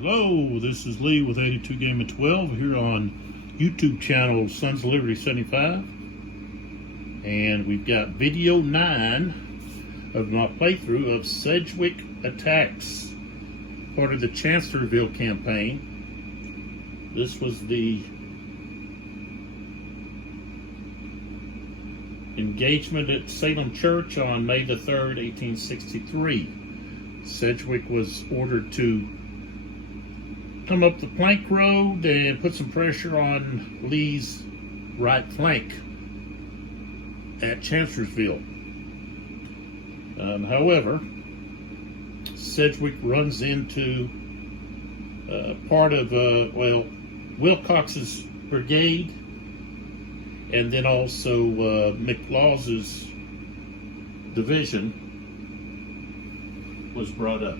Hello, this is Lee with 82 Game of 12 here on YouTube channel Sons of Liberty 75, and we've got video 9 of my playthrough of Sedgwick Attacks, part of the Chancellorsville campaign. This was the engagement at Salem Church on May the 3rd, 1863. Sedgwick was ordered to come up the plank road and put some pressure on Lee's right flank at Chancellorsville. However, Sedgwick runs into part of Wilcox's brigade, and then also McLaws's division was brought up.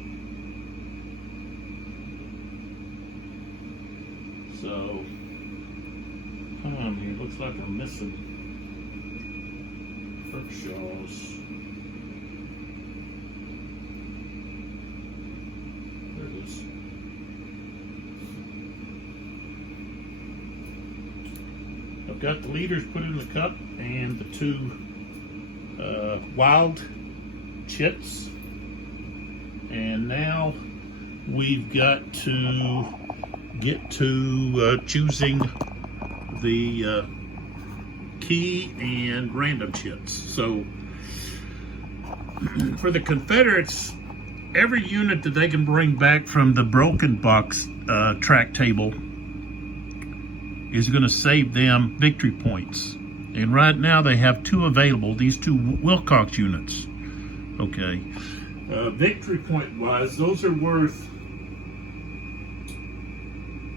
So, here, looks like I'm missing Kirkshaw's. There it is. I've got the leaders put in the cup and the two wild chits, and now we've got to get to choosing the key and random chits. So for the Confederates, every unit that they can bring back from the broken box track table is going to save them victory points. And right now they have 2 available, these 2 Wilcox units. Okay. Victory point wise, those are worth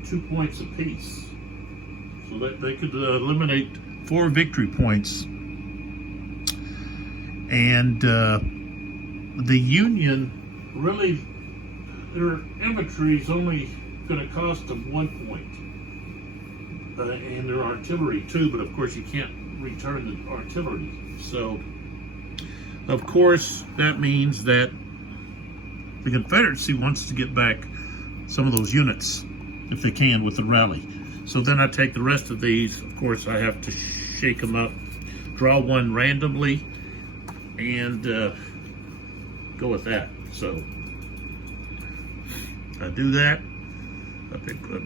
2 points apiece, so that they could eliminate 4 victory points. And the Union, really, their infantry is only going to cost them 1 point, and their artillery too, but of course you can't return the artillery. So of course that means that the Confederacy wants to get back some of those units if they can with the rally. So then I take the rest of these. Of course, I have to shake them up, draw one randomly, and go with that. So I do that. I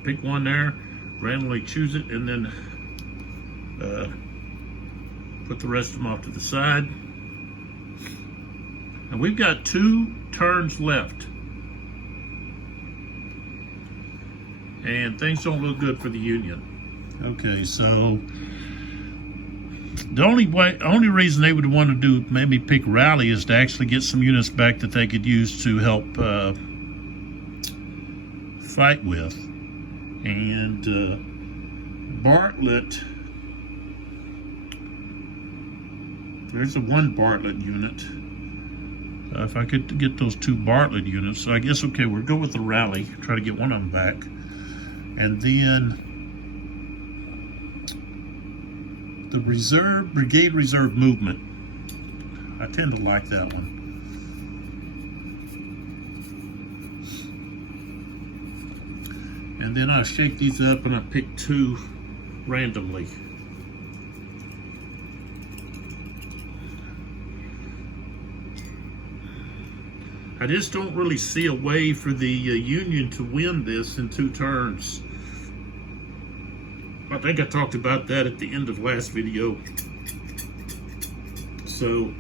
pick one there, randomly choose it, and then put the rest of them off to the side. And we've got 2 turns left, and things don't look good for the Union. Okay, so the only reason they would want to do maybe pick rally is to actually get some units back that they could use to help fight with. And Bartlett, there's a 1 Bartlett unit. If I could get those 2 Bartlett units, so I guess, okay, we'll go with the rally, try to get one of them back. And then the brigade reserve movement. I tend to like that one. And then I shake these up and I pick 2 randomly. I just don't really see a way for the Union to win this in 2 turns. I think I talked about that at the end of last video. So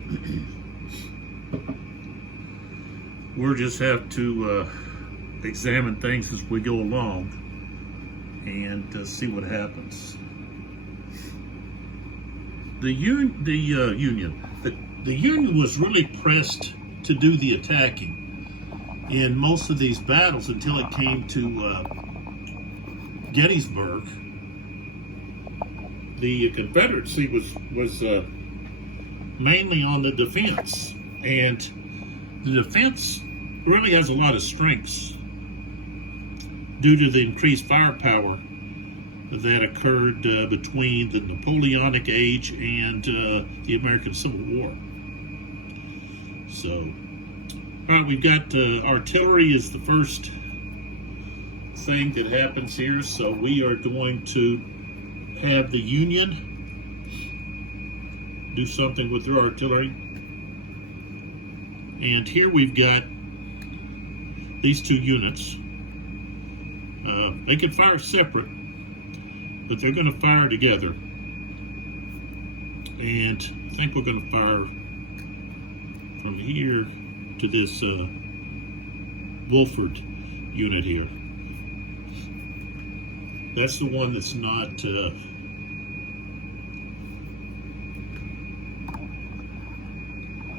we'll just have to examine things as we go along and see what happens. The Union was really pressed to do the attacking in most of these battles until it came to Gettysburg. The Confederacy was mainly on the defense, and the defense really has a lot of strengths due to the increased firepower that occurred between the Napoleonic Age and the American Civil War. So, all right, we've got artillery is the first thing that happens here. So we are going to have the Union do something with their artillery. And here we've got these two units. They could fire separate, but they're going to fire together. And I think we're going to fire from here to this Wolford unit here. That's the one that's not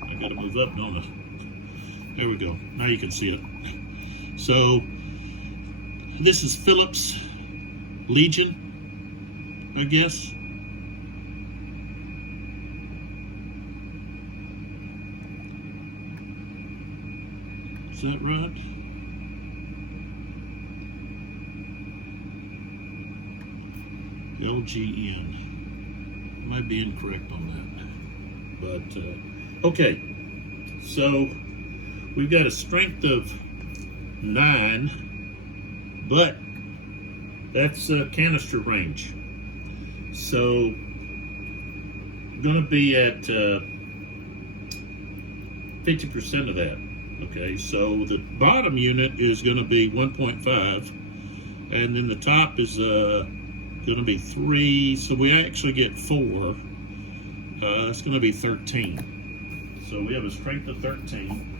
I gotta move up, don't I? There we go. Now you can see it. So this is Phillips Legion, I guess. Is that right? LGN. Might be incorrect on that. But, okay. So, we've got a strength of 9, but that's canister range. So, going to be at 50% of that. Okay, so the bottom unit is going to be 1.5, and then the top is going to be 3, so we actually get 4. It's going to be 13. So we have a strength of 13.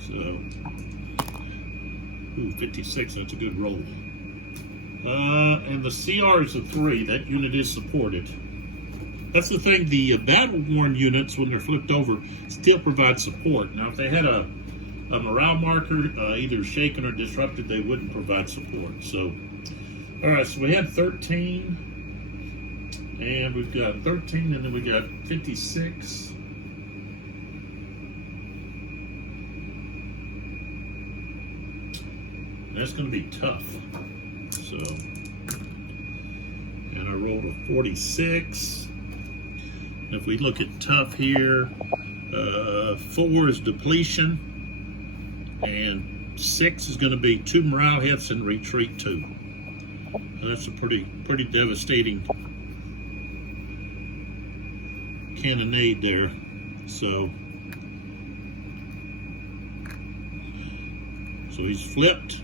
So, 56, that's a good roll. And the CR is a 3, that unit is supported. That's the thing, the battle-worn units, when they're flipped over, still provide support. Now, if they had a morale marker, either shaken or disrupted, they wouldn't provide support. So, all right, so we had 13, and we've got 13, and then we got 56. That's going to be tough. So, and I rolled a 46. If we look at tough here, 4 is depletion, and 6 is going to be 2 morale hits and retreat 2. And that's a pretty devastating cannonade there. So he's flipped.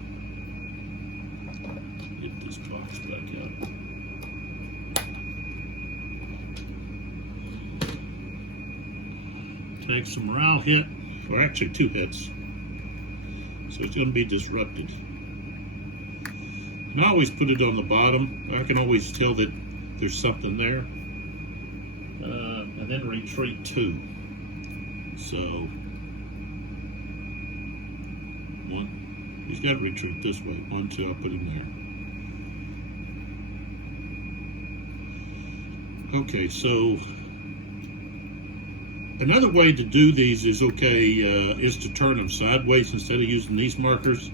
Get this box back out. Takes some morale hit, or actually 2 hits. So it's going to be disrupted. And I always put it on the bottom. I can always tell that there's something there. And then retreat 2. So, 1. He's got to retreat this way. 1, 2, I'll put him there. Okay, so another way to do these is is to turn them sideways instead of using these markers.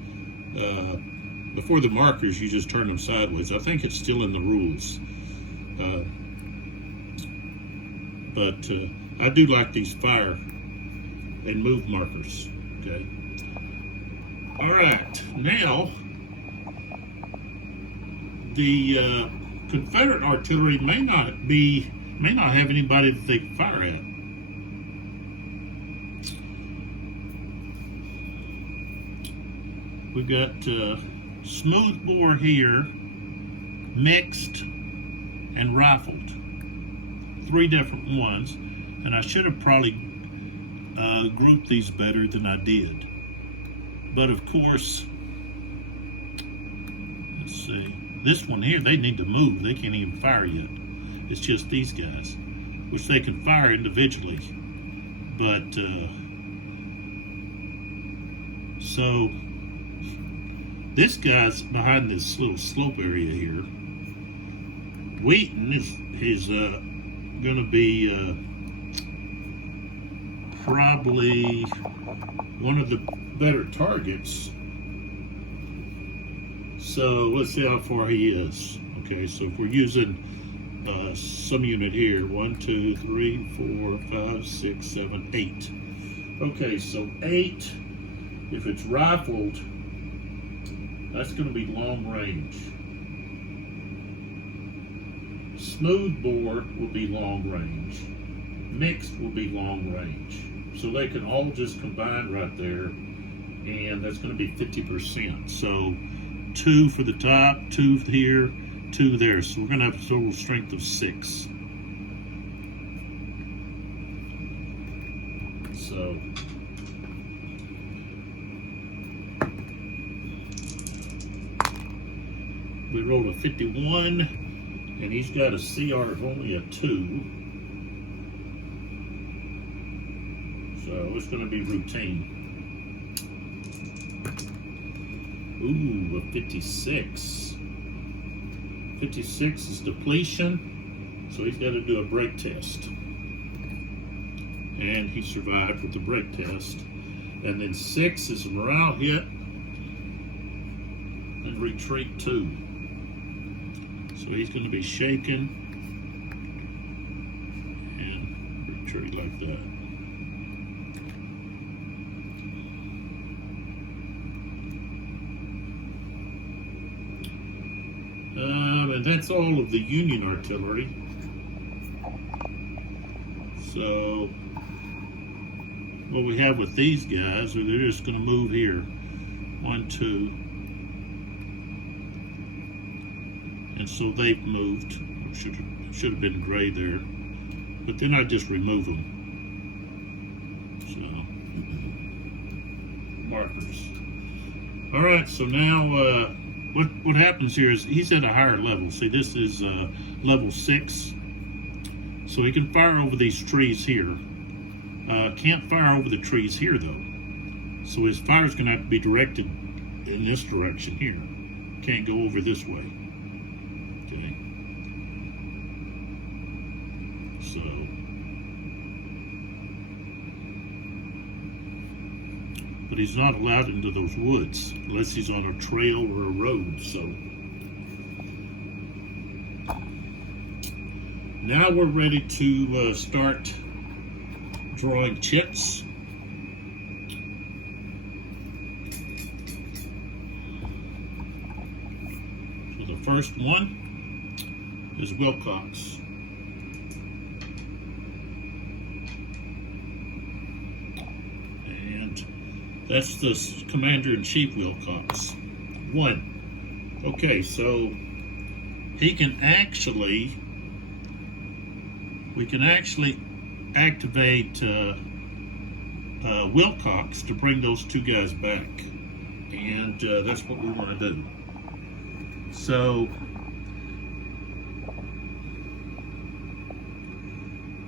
Before the markers, you just turn them sideways. I think it's still in the rules. But I do like these fire and move markers. Okay. All right. Now, the Confederate artillery may not have anybody that they can fire at. We've got smoothbore here, mixed, and rifled. 3 different ones, and I should have probably grouped these better than I did. But of course, let's see, this one here, they need to move. They can't even fire yet. It's just these guys, which they can fire individually. But, so, this guy's behind this little slope area here. Wheaton is going to be probably one of the better targets. So let's see how far he is. Okay, so if we're using some unit here, 1, 2, 3, 4, 5, 6, 7, 8. Okay, so 8, if it's rifled, that's going to be long range. Smooth bore will be long range. Mixed will be long range. So they can all just combine right there, and that's going to be 50%. So 2 for the top, 2 here, 2 there. So we're going to have a total strength of 6. So we rolled a 51, and he's got a CR of only a 2. So it's going to be routine. Ooh, a 56. 56 is depletion, so he's got to do a break test. And he survived with the break test. And then 6 is a morale hit, and retreat 2. So he's going to be shaken and retreat like that. And that's all of the Union artillery. So what we have with these guys, they're just going to move here. 1, 2. And so they've moved. Should have been gray there. But then I just remove them. So, markers. All right, so now what happens here is he's at a higher level. See, this is level 6. So he can fire over these trees here. Can't fire over the trees here, though. So his fire is going to have to be directed in this direction here. Can't go over this way. Okay. So. But he's not allowed into those woods unless he's on a trail or a road. So. Now we're ready to start drawing chits. So the first one is Wilcox. And that's the Commander-in-Chief Wilcox. 1. Okay, so he can actually, we can actually activate Wilcox to bring those 2 guys back, and that's what we want to do. So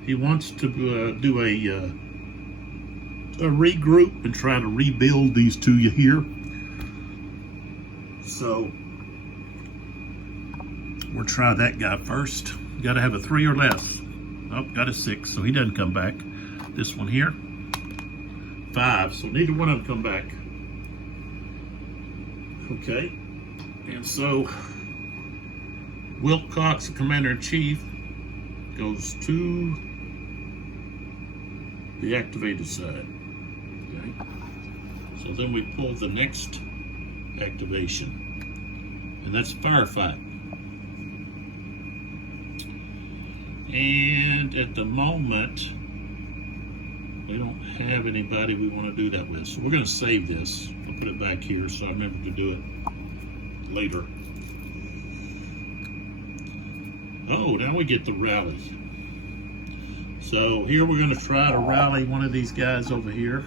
he wants to do a regroup and try to rebuild these 2 here. So we'll try that guy first. Got to have a 3 or less. Oh, got a 6, so he doesn't come back. This one here, 5, so neither one of them come back. Okay, and so Wilcox, the Commander-in-Chief, goes to the activated side. Okay, so then we pull the next activation, and that's firefight. And at the moment, we don't have anybody we want to do that with. So we're going to save this. I'll put it back here so I remember to do it later. Oh, now we get the rally. So here we're going to try to rally one of these guys over here.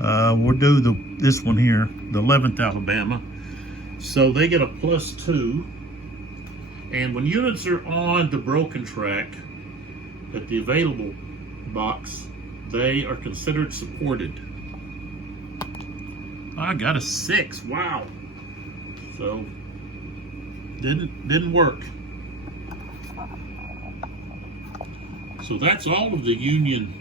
We'll do this one here, the 11th Alabama. So they get a +2. And when units are on the broken track at the available box, they are considered supported. I got a 6. Wow. So didn't work. So that's all of the Union.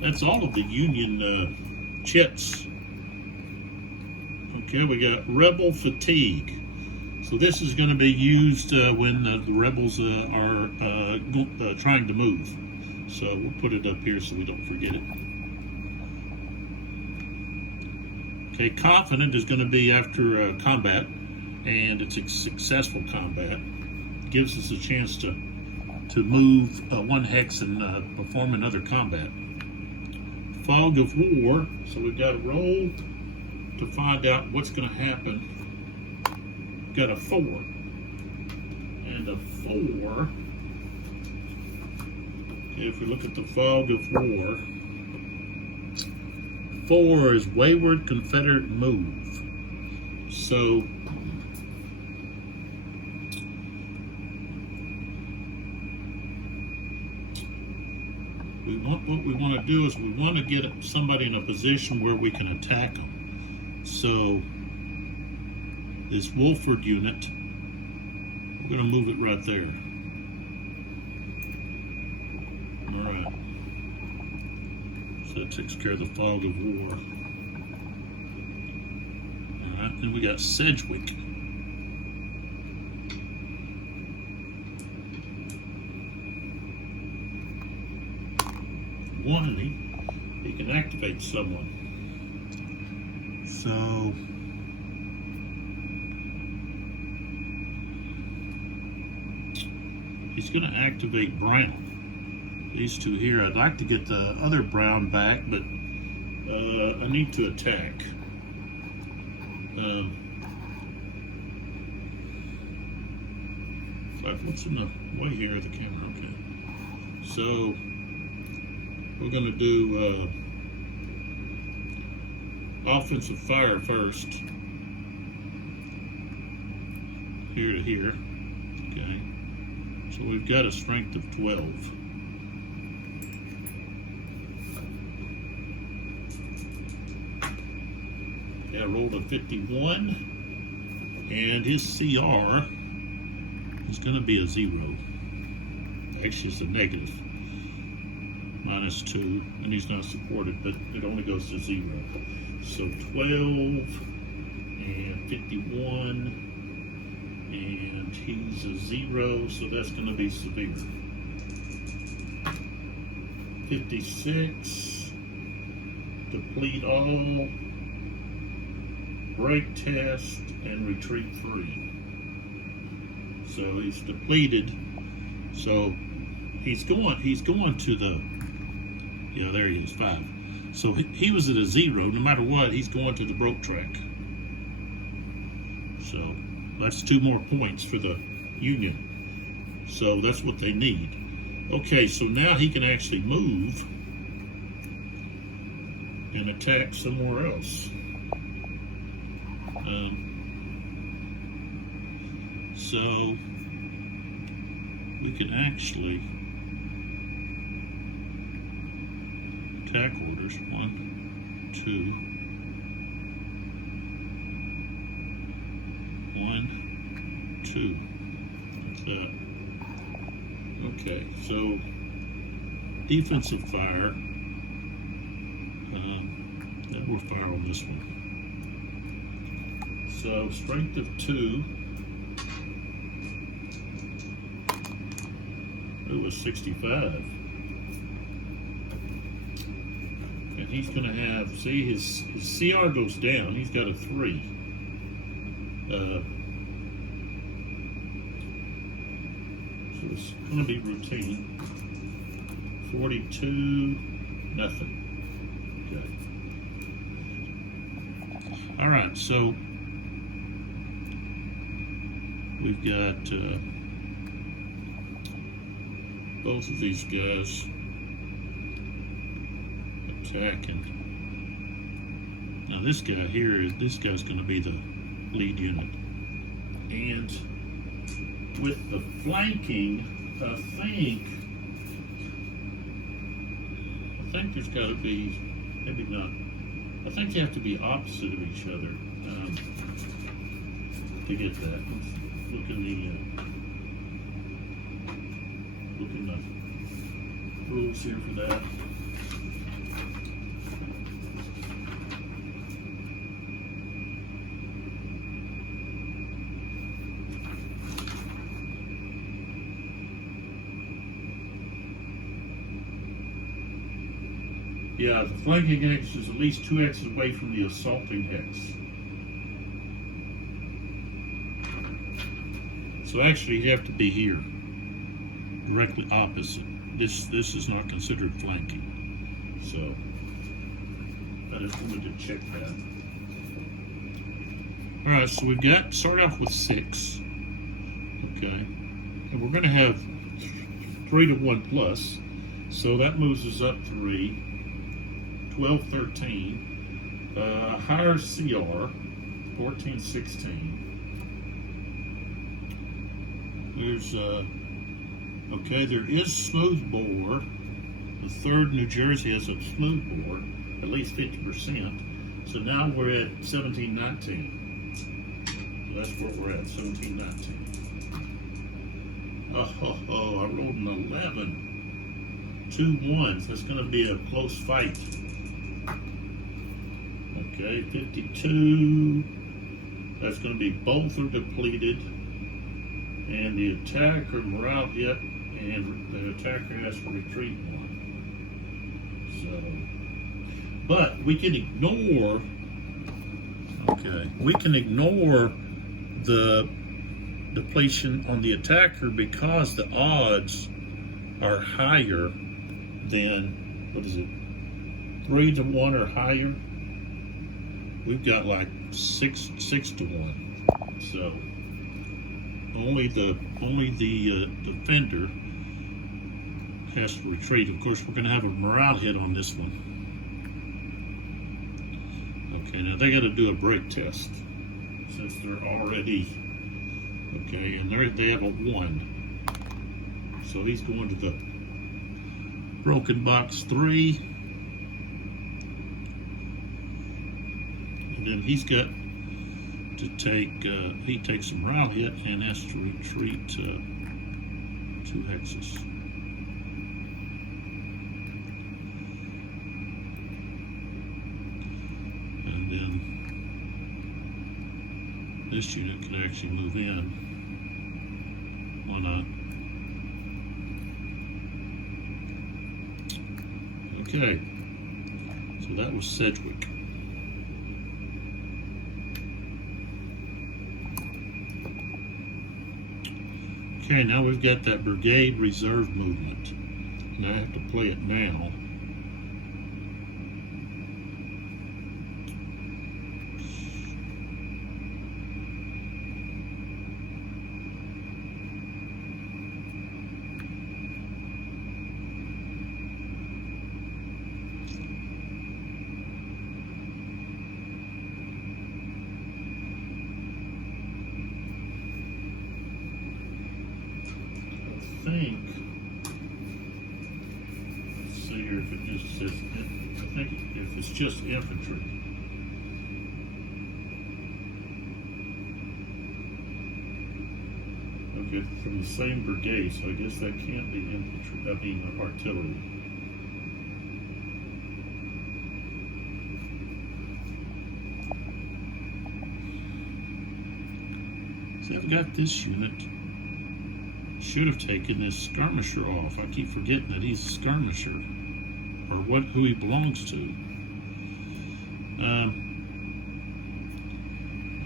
That's all of the Union chits. Okay, we got Rebel Fatigue. So this is going to be used when the rebels are trying to move. So we'll put it up here so we don't forget it. Okay, confident is going to be after combat, and it's a successful combat. It gives us a chance to move one hex and perform another combat. Fog of war, so we've got to roll to find out what's going to happen. Got a 4 and a 4. Okay, if we look at the fog of war, 4 is wayward Confederate move. So what we want to do is we want to get somebody in a position where we can attack them. So this Wolford unit, we're going to move it right there. All right. So that takes care of the fog of war. All right, then we got Sedgwick. One, he can activate someone. So he's going to activate Brown. These two here. I'd like to get the other Brown back, but I need to attack. What's in the way here of the camera? Okay. So we're going to do offensive fire first. Here to here. Okay. So we've got a strength of 12. I rolled a 51, and his CR is going to be a 0. Actually, it's a negative. -2, and he's not supported, but it only goes to 0. So 12 and 51, and he's a 0, so that's going to be severe. 56, deplete all, break test, and retreat 3. So he's depleted. So he's going to the, yeah, there he is, 5. So he was at a 0. No matter what, he's going to the broke track. So that's 2 more points for the Union. So that's what they need. Okay, so now he can actually move and attack somewhere else. So we can actually attack orders 1, 2, 1, 2. Like that. Okay, so defensive fire. That will fire on this one. So strength of 2. It was 65. And he's going to have, see, his CR goes down. He's got a 3. So it's going to be routine. 42, nothing. Okay. All right, so we've got both of these guys attacking. Now this guy here, this guy's going to be the lead unit. And with the flanking, I think there's got to be, maybe not, I think they have to be opposite of each other to get that. Let's look in the rules here for that. Yeah, the flanking hex is at least 2 hexes away from the assaulting hex. So actually, you have to be here, directly opposite. This is not considered flanking. So I just wanted to check that. All right, so we've got start off with 6. Okay, and we're going to have 3 to 1 plus, so that moves us up 3. 12, 13. Higher CR, 14, 16. There's okay, there is smooth bore. The 3rd New Jersey has a smooth bore, at least 50%. So now we're at 17, 19. So that's where we're at, 17, 19. Oh, I rolled an 11. 2 1s. That's going to be a close fight. Okay, 52. That's going to be both are depleted. And the attacker morale hit, and the attacker has to retreat 1. So, but we can ignore. Okay, we can ignore the depletion on the attacker because the odds are higher than, what is it, 3 to 1 or higher. We've got like 6 to 1. So only the defender has to retreat. Of course, we're going to have a morale hit on this one. Okay, now they got to do a break test since they're already okay, and they have a 1. So he's going to the broken box 3, and then he's got to take, he takes a morale hit and has to retreat 2 hexes. And then this unit can actually move in on a, okay, so that was Sedgwick. Okay, now we've got that brigade reserve movement. And I have to play it now. Let's see here if it just says, I think if it's just infantry. Okay, from the same brigade, so I guess that can't be infantry, I mean artillery. See, I've got this unit. Should have taken this skirmisher off. I keep forgetting that he's a skirmisher, or who he belongs to.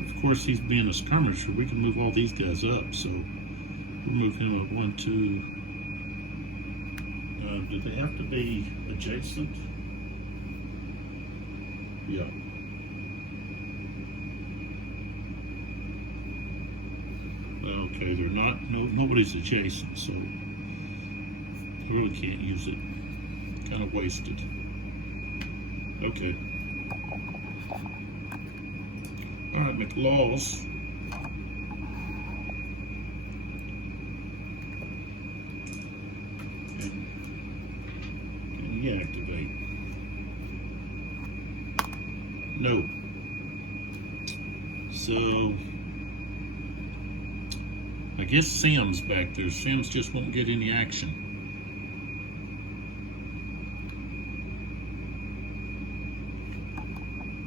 Of course, he's being a skirmisher. We can move all these guys up, so we'll move him up 1, 2. Do they have to be adjacent? Yeah. Okay, they're not, nobody's adjacent, so I really can't use it. Kind of wasted. Okay. All right, McLaws. Can you activate? No. So I guess Sam's back there. Sam's just won't get any action.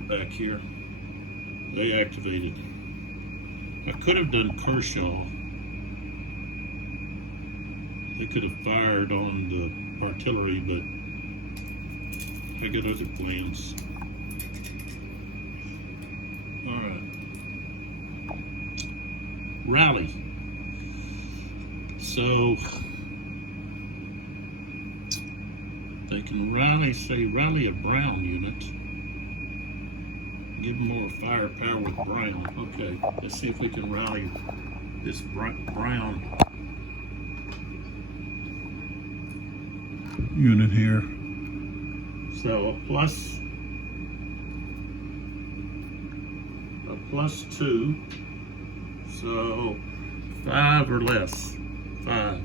Back here. They activated. I could have done Kershaw. They could have fired on the artillery, but I got other plans. Alright. Rally. So they can rally a Brown unit. Give them more firepower with Brown. Okay, let's see if we can rally this Brown unit here. So a +2, so 5 or less. 5.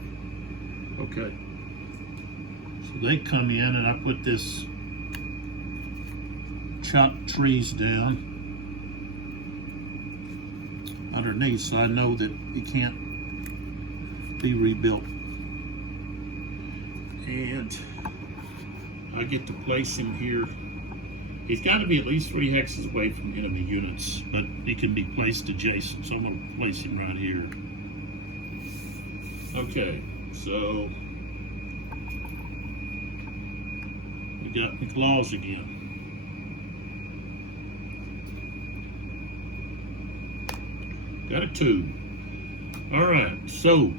Okay. So they come in and I put this chopped trees down underneath so I know that it can't be rebuilt. And I get to place him here. He's got to be at least 3 hexes away from enemy units, but he can be placed adjacent, so I'm going to place him right here. Okay, so we got McLaws again. Got a 2. All right, so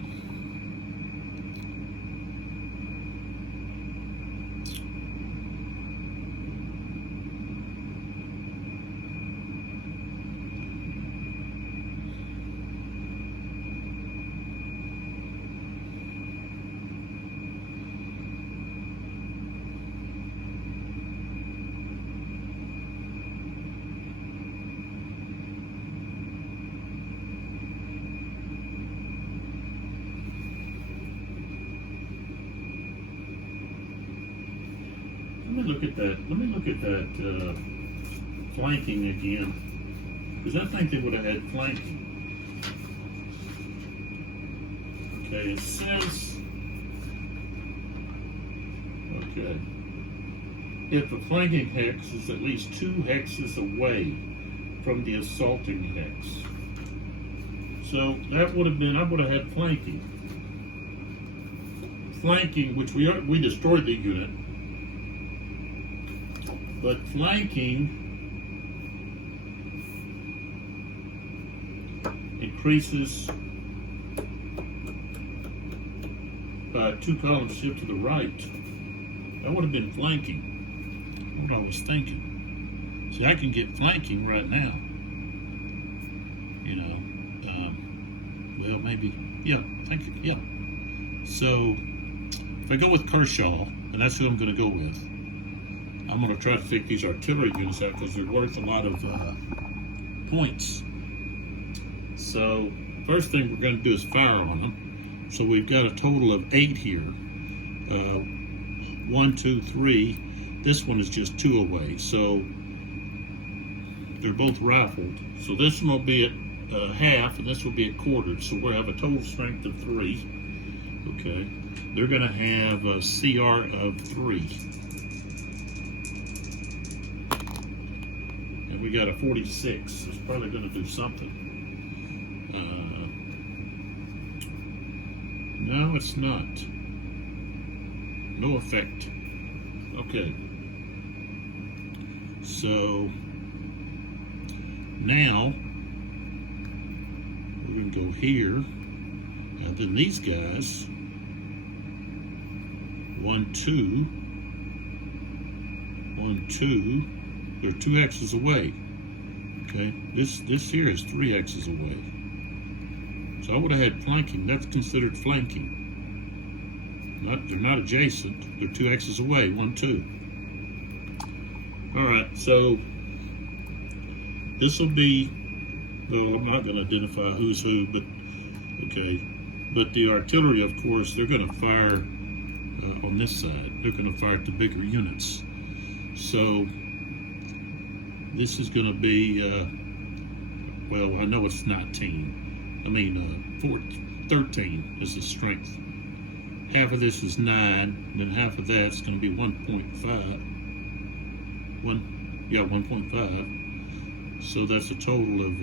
let me look at that flanking again, because I think they would have had flanking. Okay, it says, okay, if the flanking hex is at least 2 hexes away from the assaulting hex. So that would have been, I would have had flanking. Flanking, which we destroyed the unit. But flanking increases by 2 columns shift to the right. That would have been flanking. What I was thinking. See, I can get flanking right now. You know, well, maybe, yeah, thank you, yeah. So if I go with Kershaw, and that's who I'm going to go with, I'm going to try to take these artillery units out because they're worth a lot of points. So first thing we're going to do is fire on them. So we've got a total of 8 here. 1, 2, 3. This one is just 2 away. So they're both rifled. So this one will be at half, and this will be at quartered. So we'll have a total strength of 3. Okay. They're going to have a CR of 3. We got a 46. It's probably going to do something. No, it's not. No effect. Okay. So now we're going to go here. And then these guys, 1, 2, 1, 2. They're 2 hexes away. Okay, this here is 3 hexes away. So I would have had flanking. That's considered flanking. They're not adjacent. They're 2 hexes away. 1, 2. All right. So this will be. Well, I'm not going to identify who's who, but okay. But the artillery, of course, they're going to fire on this side. They're going to fire at the bigger units. So this is going to be, well, I know it's 19. I mean, 13 is the strength. Half of this is 9, and then half of that's going to be 1.5. 1.5. So that's a total of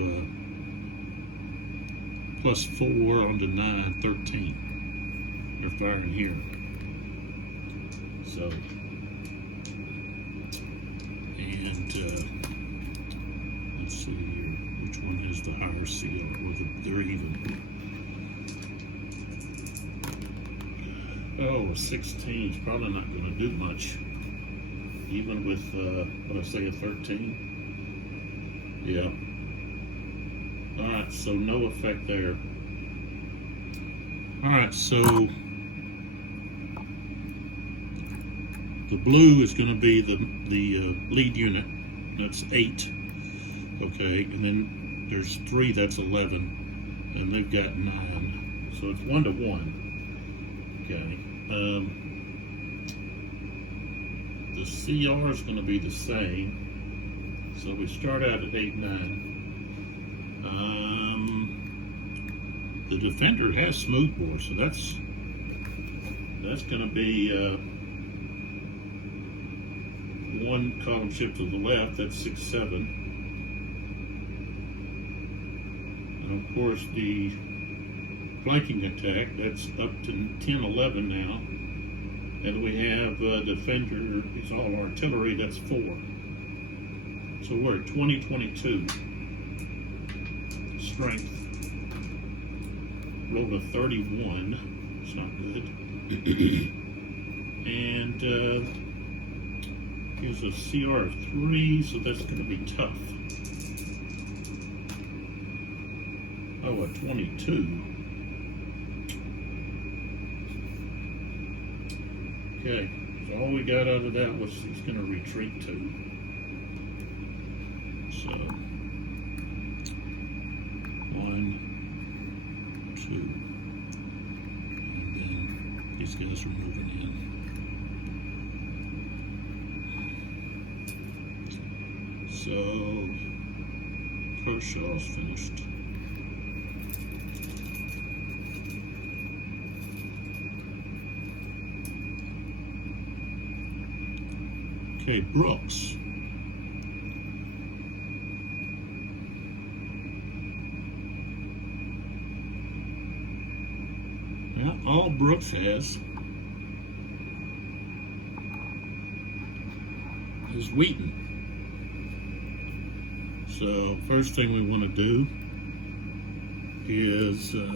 +4 on to 9, 13. They're firing here. So let's see here, which one has the higher CR, or they're even. Oh, 16 is probably not going to do much, even with, what I say, a 13. Yeah. All right, so no effect there. All right, so the blue is going to be the lead unit. That's 8. Okay, and then there's 3. That's 11, and they've got 9. So it's 1 to 1. Okay. The CR is going to be the same. So we start out at 8-9. The defender has smoothbore, so that's going to be 1 column shift to the left. That's 6-7, and of course the flanking attack, that's up to 10-11 now, and we have defender. He's all artillery. That's 4. So we're at 20-22 strength. Rolled a 31. It's not good. And here's a CR of 3, so that's going to be tough. Oh, a 22. Okay, so all we got out of that was he's going to retreat to. So 1, 2, and then these guys are moving in. So Kershaw's finished. Okay, Brooks. Now, all Brooks has is Wheaton. So, first thing we want to do is should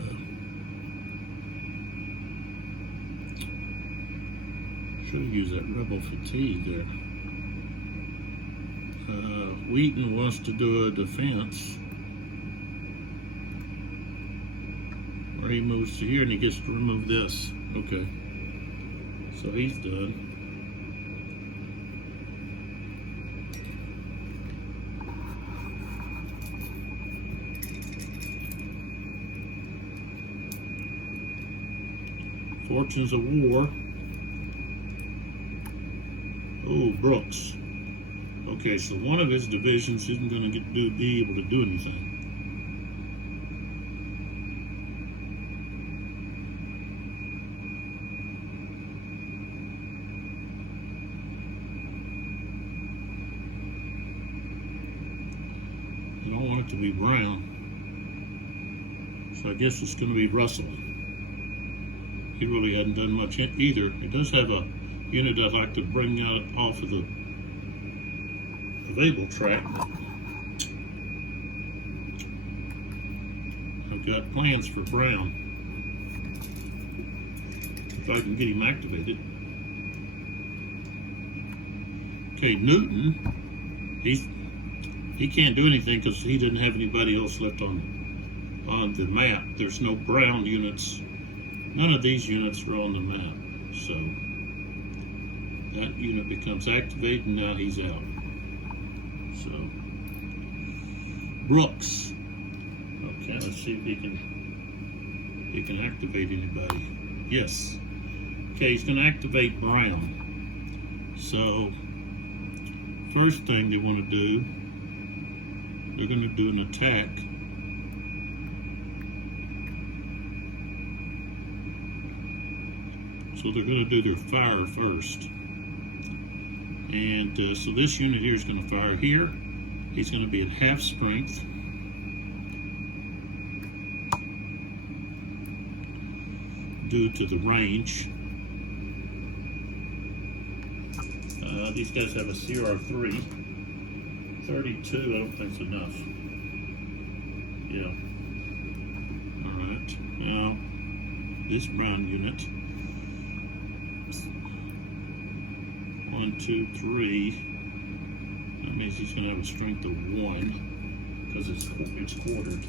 have used that rebel fatigue there. Wheaton wants to do a defense where he moves to here and he gets to remove this. Okay, so he's done. Fortunes of War. Oh, Brooks. Okay, so one of his divisions isn't going to be able to do anything. I don't want it to be Brown. So I guess it's going to be Russell. He really hadn't done much either. He does have a unit I'd like to bring out off of the available track. I've got plans for Brown if I can get him activated. Okay, Newton, he can't do anything because he didn't have anybody else left on the map. There's no Brown units. None of these units are on the map, so that unit becomes activated, and now he's out. So Brooks, okay, let's see if he can activate anybody. Yes. Okay, he's going to activate Brown. So first thing they want to do, they're going to do an attack. So they're going to do their fire first. And so this unit here is going to fire here. He's going to be at half strength. Due to the range. These guys have a CR3. 32, I don't think it's enough. Yeah. Alright, now this brown unit, 1, 2, 3, that means he's going to have a strength of 1 because it's quartered.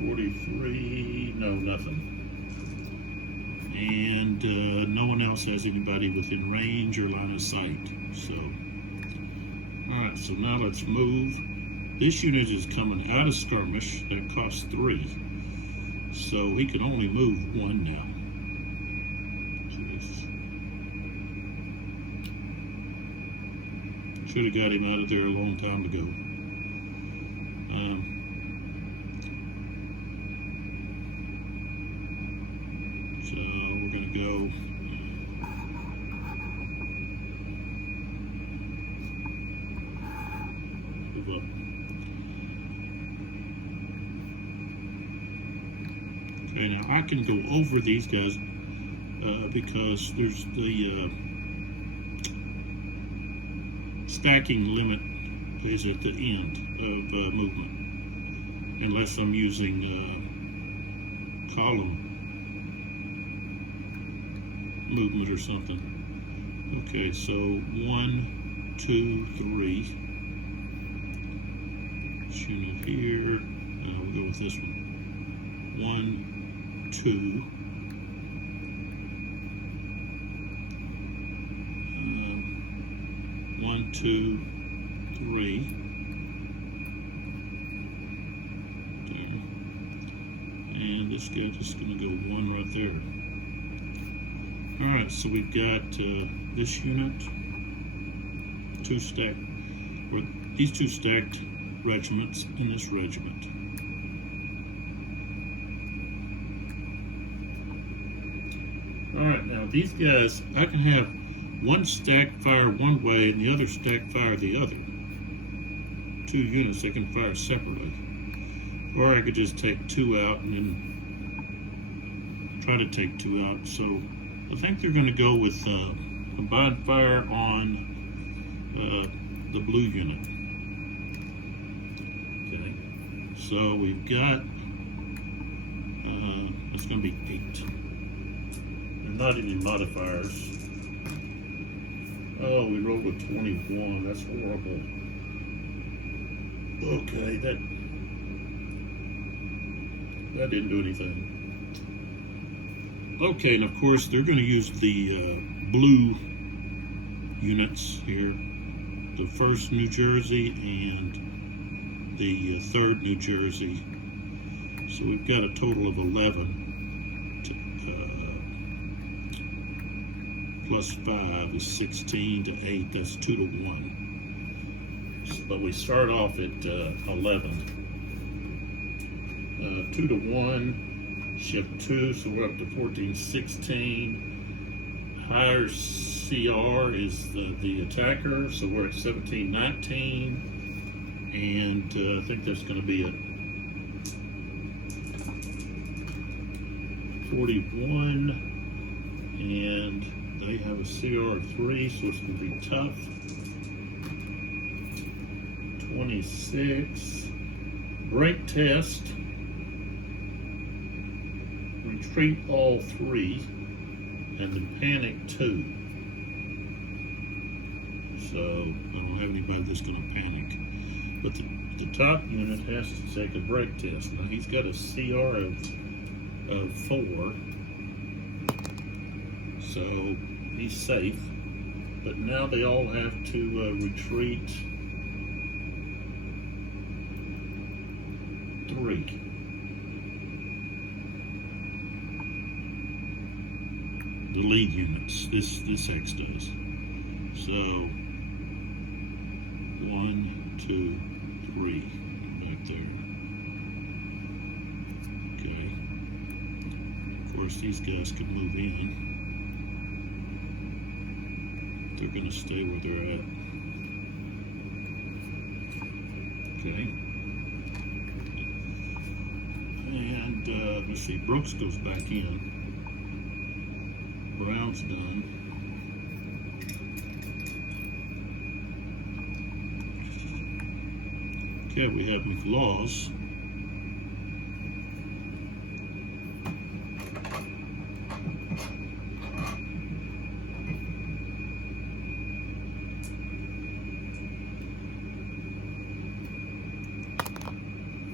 43, no, nothing. And no one else has anybody within range or line of sight. So, alright, so now let's move. This unit is coming out of skirmish. That costs 3. So he can only move 1 now. Should have got him out of there a long time ago. So we're going to go move up. Okay, now I can go over these guys because there's the stacking limit is at the end of movement, unless I'm using column movement or something. Okay, so 1, 2, 3. This unit here. We'll go with this one. 1, 2. 1, 2, 3. There. And this guy just going to go 1 right there. Alright, so we've got this unit, 2 stacked, or these 2 stacked regiments in this regiment. Alright, now these guys, I can have one stack fire one way and the other stack fire the other. 2 units, they can fire separately. Or I could just take 2 out and then try to take 2 out. So I think they're going to go with combined fire on the blue unit. Okay, so we've got, it's going to be 8. And not any modifiers. Oh, we rolled with 21. That's horrible. Okay, that didn't do anything. Okay, and of course they're going to use the blue units here, the 1st New Jersey and the 3rd New Jersey. So we've got a total of 11 plus 5 is 16 to 8. That's 2 to 1. But we start off at 11. 2 to 1. Shift 2, so we're up to 14, 16. Higher CR is the attacker, so we're at 17, 19. And I think that's going to be at 41. And they have a CR of 3, so it's going to be tough. 26. Break test. Retreat all 3, and then panic 2. So I don't have anybody that's going to panic. But the top unit has to take a break test. Now he's got a CR of 4, so he's safe. But now they all have to retreat 3. The lead units, this X does. So 1, 2, 3, back there. Okay. Of course, these guys could move in. They're going to stay where they're at. Okay. And let's see, Brooks goes back in. Brown's done. Okay, we have McLaws.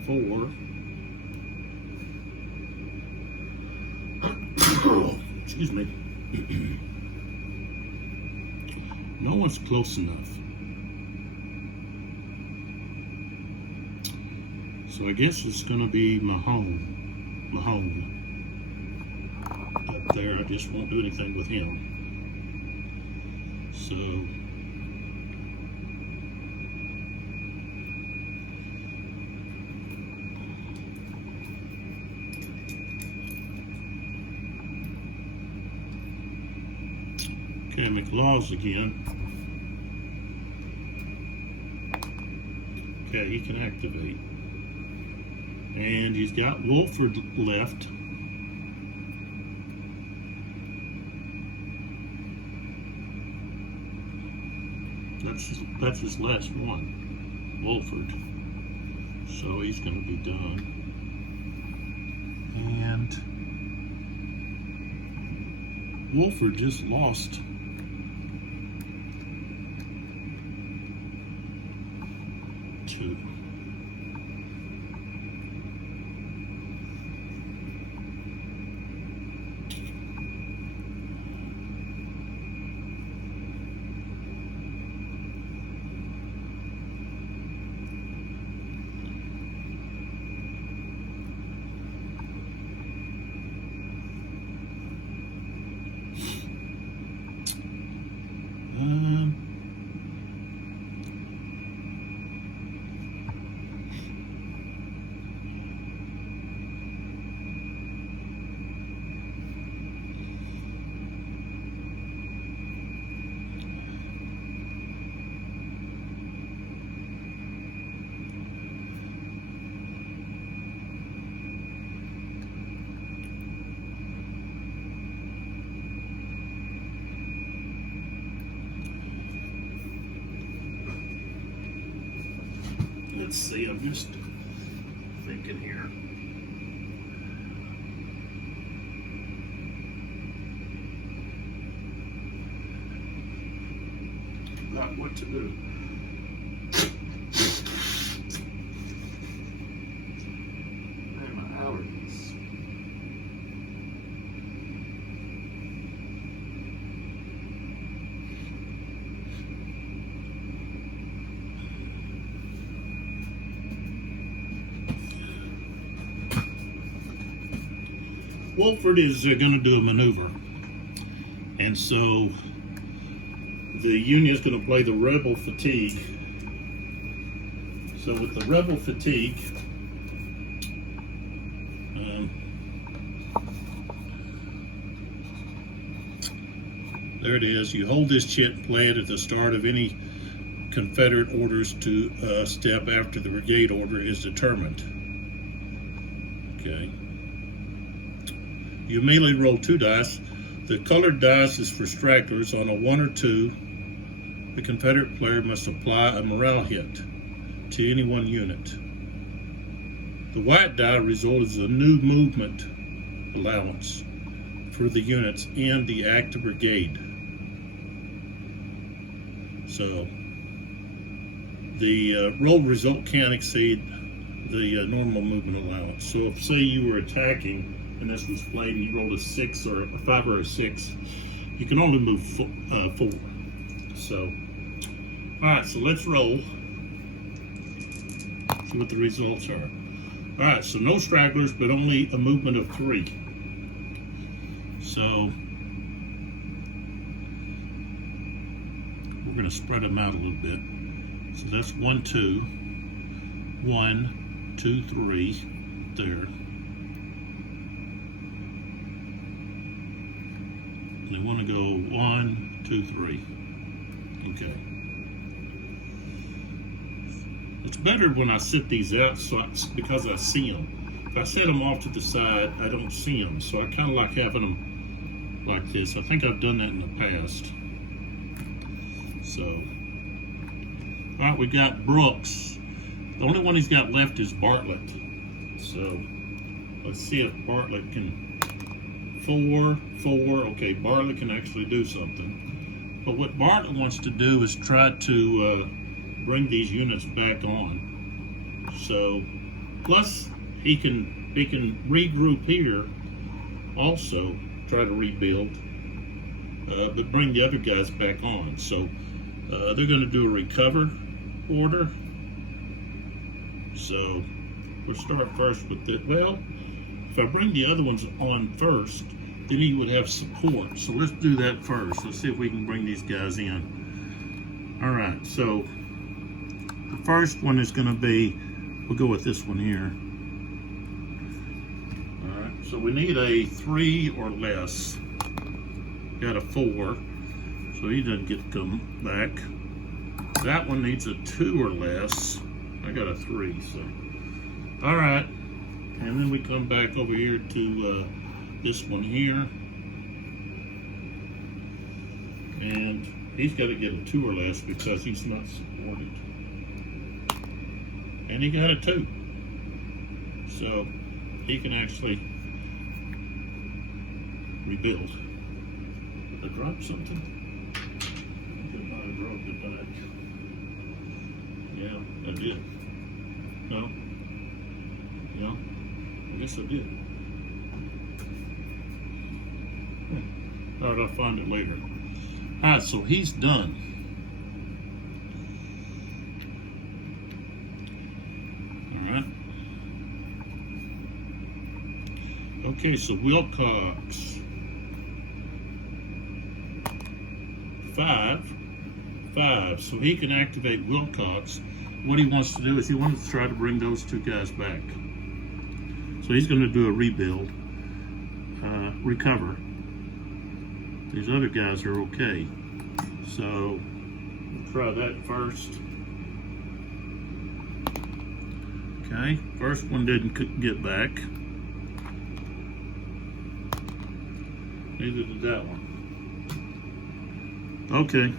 Four. Excuse me. No one's close enough. So I guess it's going to be Mahone up there. I just won't do anything with him. So okay, McLaws again. Okay, he can activate. And he's got Wolford left. That's his last one, Wolford. So he's going to be done. And Wolford just lost two. Let's see, I'm just thinking here. Not what to do. And my allergies. Wolford is going to do a maneuver, and so the Union is going to play the Rebel Fatigue. So with the Rebel Fatigue, there it is. You hold this chit and play it at the start of any Confederate orders to step after the brigade order is determined. Okay. You immediately roll 2 dice. The colored dice is for stragglers. On a 1 or 2, the Confederate player must apply a morale hit to any one unit. The white die results in a new movement allowance for the units in the active brigade. So the rolled result can't exceed the normal movement allowance. So if, say, you were attacking and this was played and you rolled a 6 or a 5 or a 6, you can only move 4. So, all right, so let's roll. See what the results are. All right, so no stragglers, but only a movement of 3. So we're going to spread them out a little bit. So that's 1, 2, 1, 2, 3 there. They want to go 1, 2, 3. Okay. It's better when I sit these out because I see them. If I set them off to the side, I don't see them. So I kind of like having them like this. I think I've done that in the past. So, all right, we got Brooks. The only one he's got left is Bartlett. So let's see if Bartlett can. 4, 4. Okay, Bartlett can actually do something. But what Bartlett wants to do is try to bring these units back on. So, plus he can regroup here, also try to rebuild, but bring the other guys back on. So they're going to do a recover order. So we'll start first with the, well, if I bring the other ones on first, then he would have support. So let's do that first. Let's see if we can bring these guys in. All right, so the first one is going to be, we'll go with this one here. All right, so we need a 3 or less. Got a 4, so he doesn't get to come back. That one needs a 2 or less. I got a 3, so. All right, and then we come back over here to this one here. And he's got to get a 2 or less because he's not supported. And he got a 2. So he can actually rebuild. Did I drop something? I think I might have dropped it back. Yeah, I did. No? No? I guess I did. Alright, I'll find it later. Alright, so he's done. Alright. Okay, so Wilcox. 5. So he can activate Wilcox. What he wants to do is he wants to try to bring those 2 guys back. So he's going to do a rebuild, recover. These other guys are okay. So we'll try that first. Okay, first one didn't get back. Neither did that one. Okay.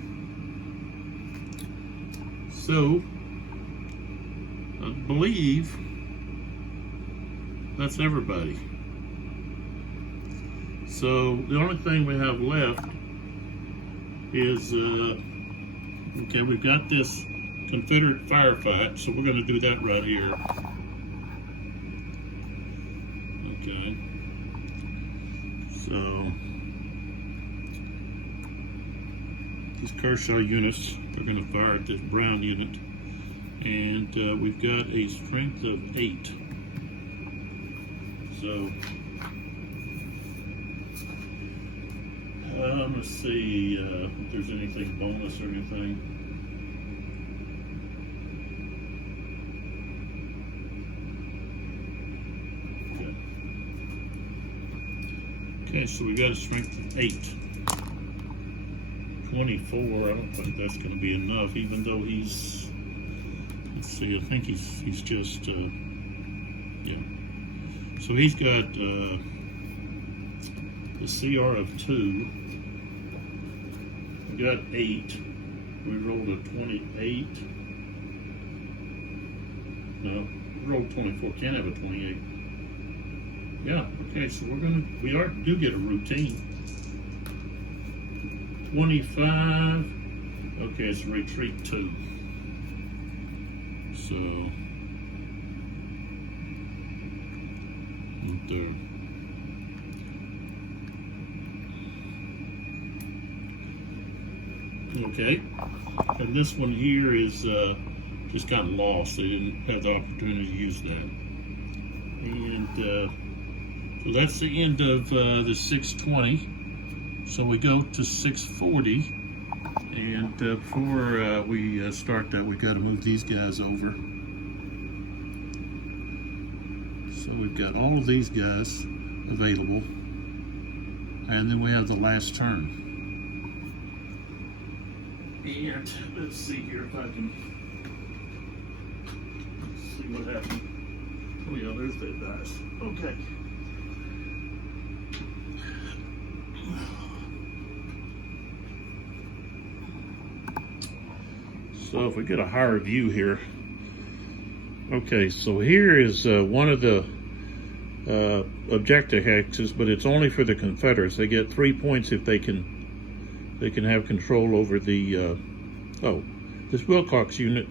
So I believe that's everybody. So the only thing we have left is, okay, we've got this Confederate firefight, so we're going to do that right here. Okay. So these Kershaw units are going to fire at this Brown unit, and we've got a strength of 8. So let's see if there's anything bonus or anything. Okay, so we got a strength of 8. 24, I don't think that's going to be enough, even though he's, let's see, I think he's just, yeah. So he's got the CR of 2. We got 8. We rolled a 28. No, we rolled 24. Can't have a 28. Yeah, okay, so we do get a routine. 25. Okay, it's retreat 2. So there. Okay, and this one here is just got lost. They didn't have the opportunity to use that. And so that's the end of the 620. So we go to 640, and before we start that, we got to move these guys over. So we've got all of these guys available, and then we have the last turn. And let's see here if I can see what happened. Oh yeah, there's that dice. Okay. So if we get a higher view here, Okay, so here is one of the objective hexes, but it's only for the Confederates. They get 3 points if they can have control over the this Wilcox unit.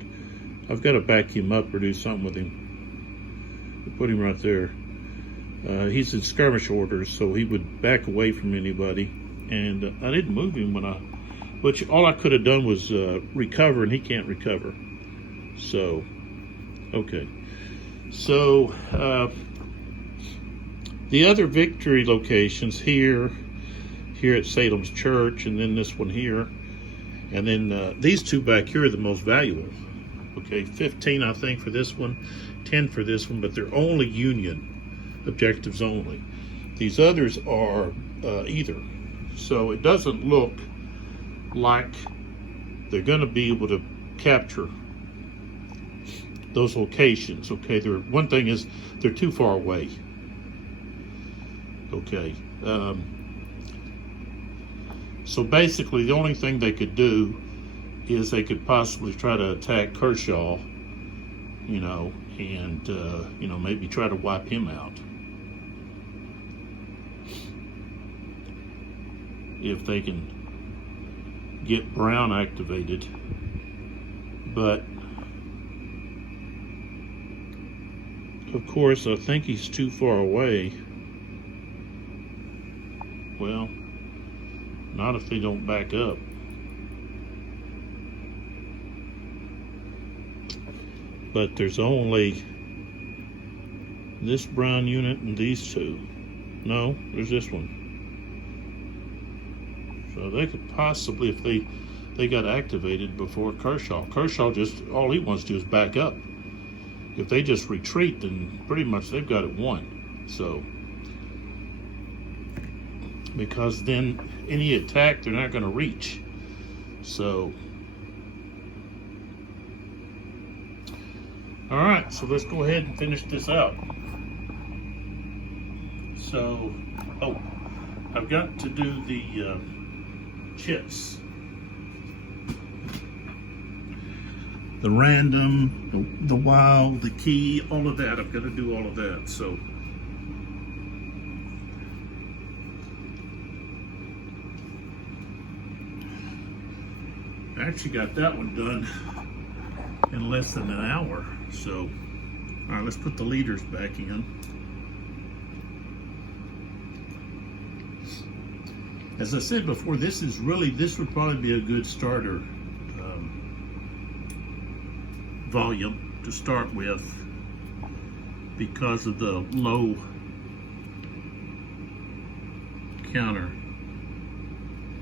I've got to back him up or do something with him. Put him right there. He's in skirmish orders, so he would back away from anybody. And I didn't move him which all I could have done was recover, and he can't recover. So, okay. So, the other victory locations here at Salem's Church, and then this one here, and then these two back here are the most valuable. Okay, 15 I think for this one, 10 for this one, but they're only Union objectives only. These others are either. So it doesn't look like they're going to be able to capture those locations. Okay, one thing is they're too far away. Okay, so basically the only thing they could do is they could possibly try to attack Kershaw, and maybe try to wipe him out if they can get Brown activated. But of course I think he's too far away. Well, not if they don't back up. But there's only this Brown unit and these two. No, there's this one. So they could possibly, if they got activated before Kershaw. Kershaw just, all he wants to do is back up. If they just retreat, then pretty much they've got it won. So, because then any attack, they're not going to reach. So, all right, so let's go ahead and finish this out. So, I've got to do the chits. The random, the wild, the key, all of that. I've got to do all of that. So, I actually got that one done in less than an hour. So, all right, let's put the leaders back in. As I said before, this would probably be a good starter volume to start with because of the low counter.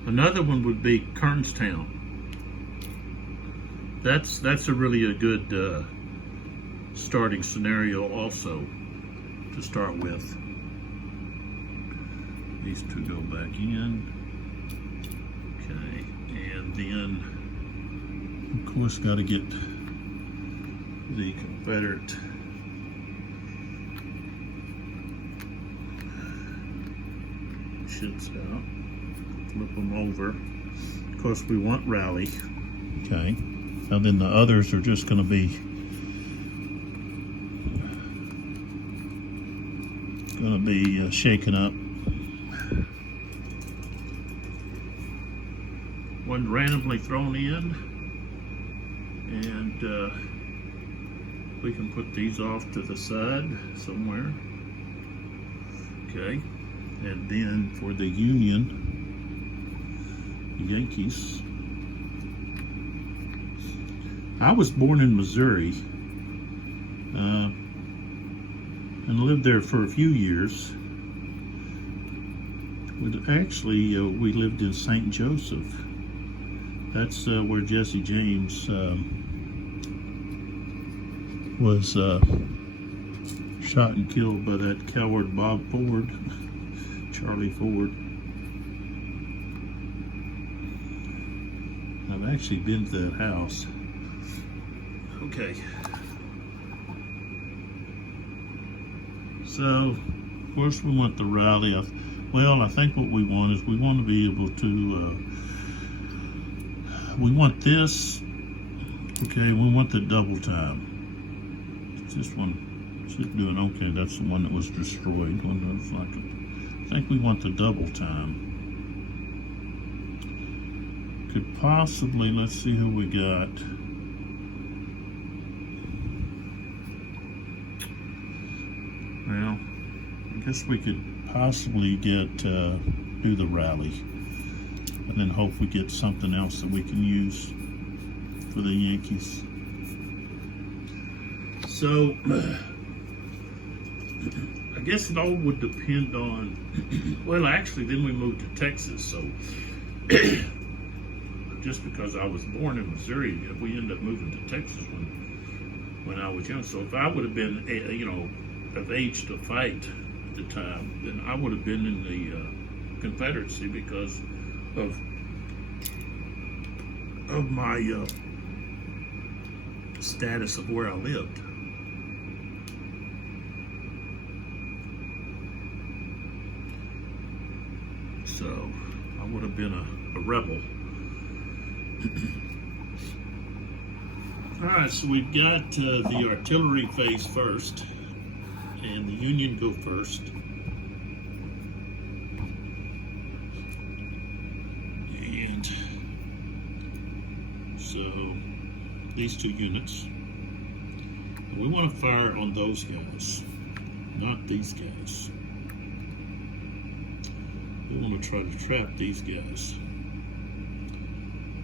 Another one would be Kernstown. That's a really a good starting scenario also to start with. These two go back in. Okay, and then of course got to get the Confederate shits out. Flip them over. Of course we want rally. Okay. And then the others are just going to be shaken up. One randomly thrown in, and we can put these off to the side somewhere. Okay, and then for the Union, Yankees. I was born in Missouri and lived there for a few years. Actually, we lived in St. Joseph. That's where Jesse James was shot and killed by that coward Bob Ford, Charlie Ford. I've actually been to that house. Okay. So, of course, we want the rally. Well, I think what we want is we want to be able to, we want this, okay, we want the double time. This one is doing okay. That's the one that was destroyed. I think we want the double time. Could possibly, let's see who we got. Well, I guess we could possibly get do the rally, and then hope we get something else that we can use for the Yankees. So I guess it all would depend on, well, actually then we moved to Texas, so just because I was born in Missouri, we ended up moving to Texas when I was young. So if I would have been, of age to fight at the time, then I would have been in the Confederacy because of my status of where I lived. So I would have been a rebel. All right, so we've got the artillery phase first, and the Union go first. And so these two units, we want to fire on those guys, not these guys. We want to try to trap these guys.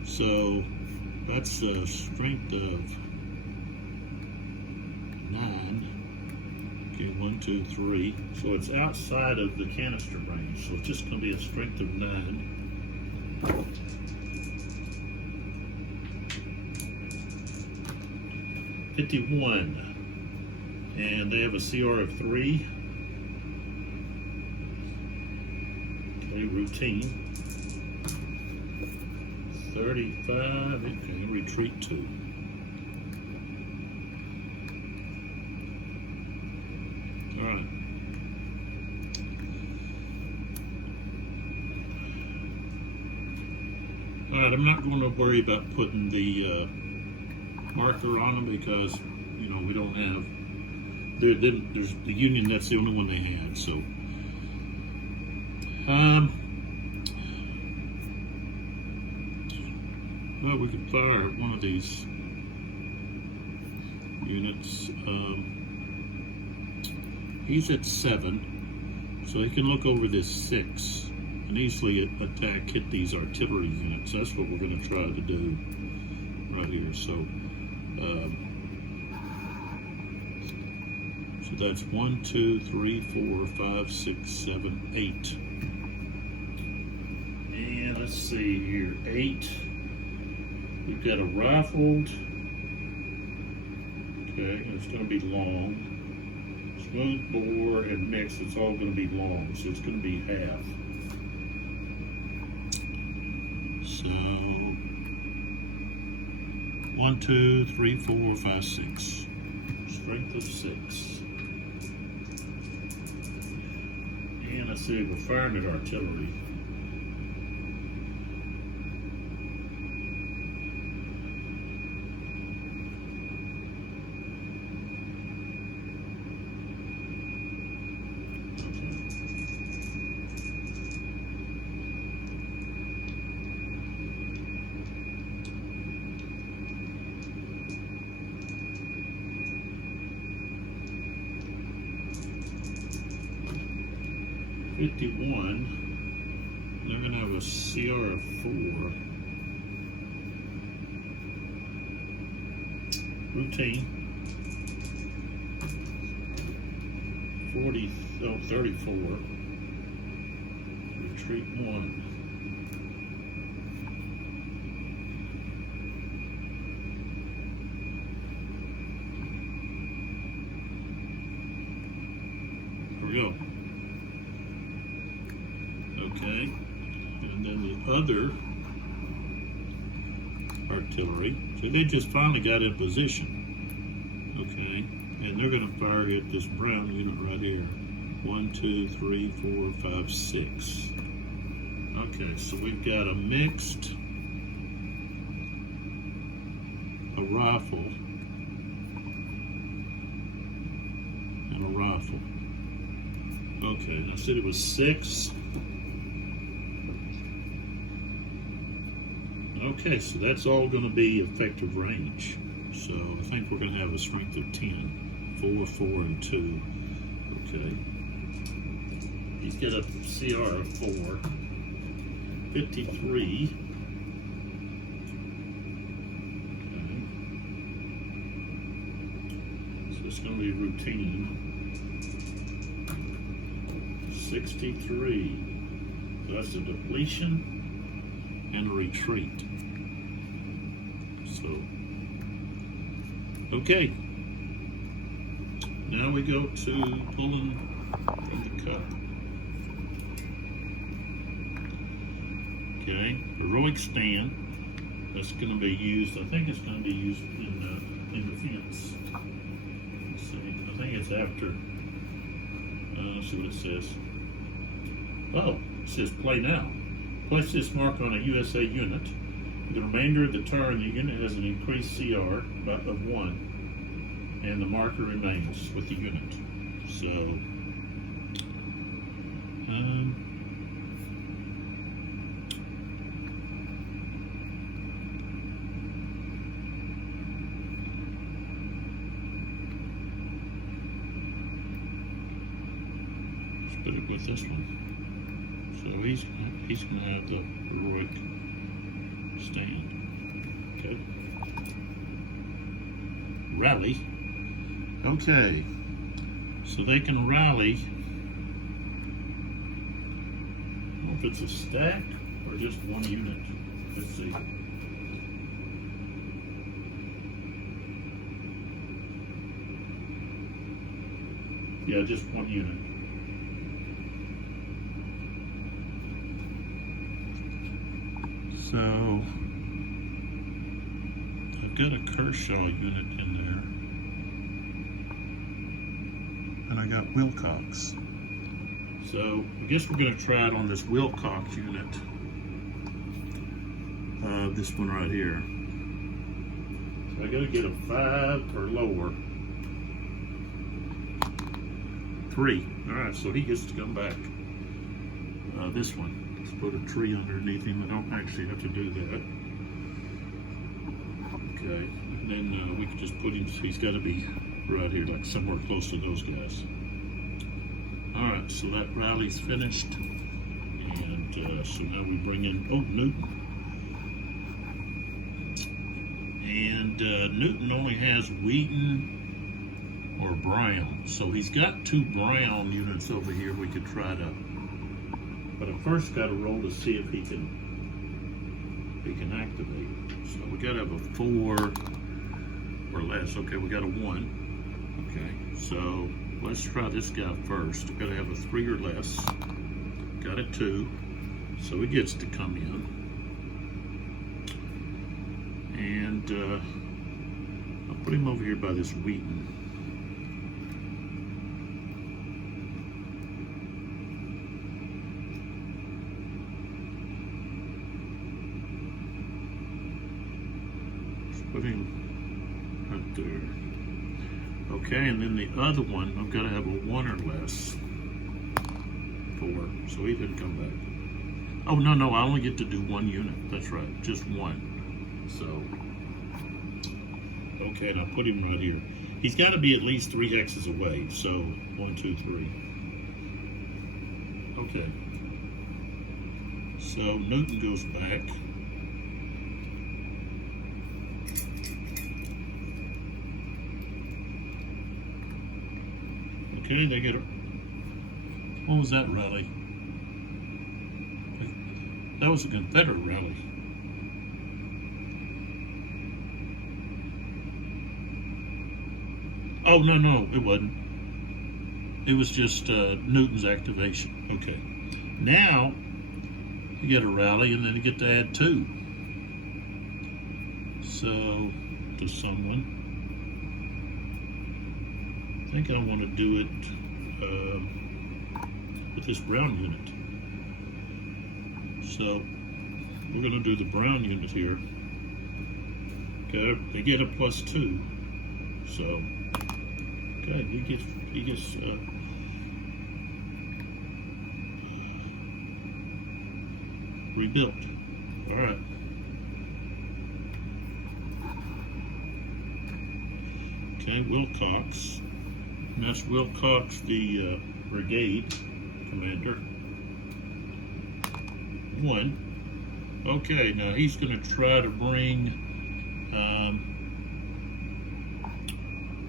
So that's a strength of 9. Okay, 1, 2, 3. So it's outside of the canister range. So it's just going to be a strength of 9. $51. And they have a CR of 3. Okay, routine. 35. Okay, retreat 2. All right. All right, I'm not going to worry about putting the marker on them because, we don't have, there's the Union, that's the only one they had, so. Well, we could fire one of these units. He's at 7, so he can look over this 6 and easily hit these artillery units. That's what we're going to try to do right here. So that's 1, 2, 3, 4, 5, 6, 7, 8. And let's see here, 8. We've got a rifled. Okay, it's going to be long. Smooth bore and mixed, it's all going to be long, so it's going to be half. So 1, 2, 3, 4, 5, 6. Strength of 6. And let's see, we're firing at artillery. $51. They're going to have a CR of 4. Routine. 34. Retreat 1. There we go. Okay, and then the other artillery, so they just finally got in position. Okay, and they're going to fire at this brown unit right here. 1, 2, 3, 4, 5, 6. Okay, so we've got a mixed, a rifle, rifle. Okay, I said it was 6. Okay, so that's all going to be effective range. So I think we're going to have a strength of 10. 4, 4, and 2. Okay. He's got a CR of 4. 53. Okay. So it's going to be routine. 63. So that's a depletion and a retreat. So, okay. Now we go to pulling from the cup. Okay, heroic stand. That's going to be used. I think it's going to be used in defense. Let's see. I think it's after. Let's see what it says. Oh, it says play now. Place this mark on a USA unit. The remainder of the turn, the unit has an increased CR of 1, and the marker remains with the unit. So, let's put it with this one. So he's going to have the heroic stand. Okay. Rally. Okay. So they can rally. I don't know if it's a stack or just one unit. Let's see. Yeah, just one unit. So I've got a Kershaw unit in there, and I got Wilcox. So I guess we're going to try it on this Wilcox unit. This one right here. So I got to get a 5 or lower. 3. All right, so he gets to come back. This one. Put a tree underneath him. I don't actually have to do that. Okay, and then we can just put him, so he's got to be right here, like somewhere close to those guys. Alright, so that rally's finished. And so now we bring in, Newton. And Newton only has Wheaton or Brown. So he's got 2 Brown units over here we could try to. But I first got to roll to see if he can activate. So we got to have a 4 or less. Okay, we got a 1. Okay, so let's try this guy first. Got to have a 3 or less. Got a 2, so he gets to come in. And I'll put him over here by this Wheaton. Put him right there. Okay, and then the other one, I've got to have a 1 or less. 4, so he didn't come back. Oh, no, I only get to do 1 unit. That's right, just 1. So, okay, and I put him right here. He's got to be at least 3 hexes away. So, 1, 2, 3. Okay. So, Newton goes back. Okay, they get a. What was that rally? That was a Confederate rally. Oh, no, it wasn't. It was just Newton's activation. Okay. Now, you get a rally, and then you get to add 2. So, to someone. I think I want to do it with this Brown unit. So we're going to do the Brown unit here. Okay, they get a +2. So Okay, he gets rebuilt. All right. Okay, Wilcox. And that's Wilcox, the brigade commander. 1. Okay, now he's going to try to bring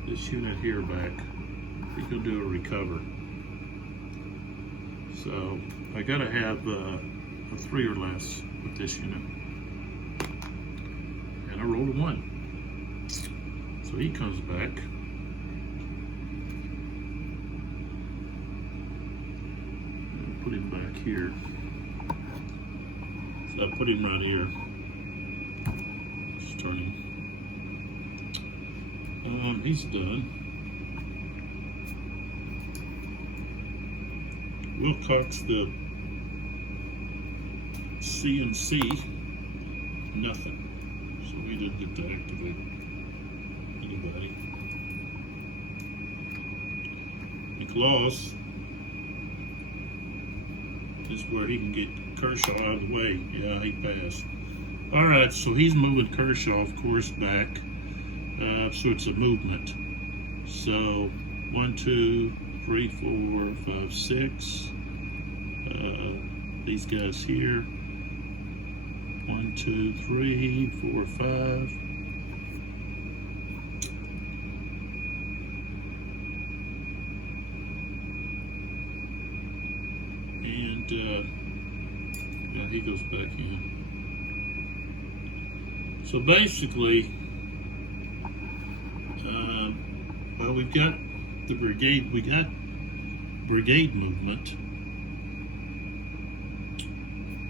this unit here back. He's going to do a recover. So I got to have a 3 or less with this unit. And I rolled a 1. So he comes back. I'll put him back here. So I put him right here. Just turn him. He's done. Wilcox, the CNC, nothing. So we didn't get to activate anybody. McLaws is where he can get Kershaw out of the way. Yeah, he passed. All right, so he's moving Kershaw, of course, back. So it's a movement. So 1, 2, 3, 4, 5, 6. These guys here. 1, 2, 3, 4, 5. And yeah, he goes back in. So basically, well, we've got the brigade. We got brigade movement,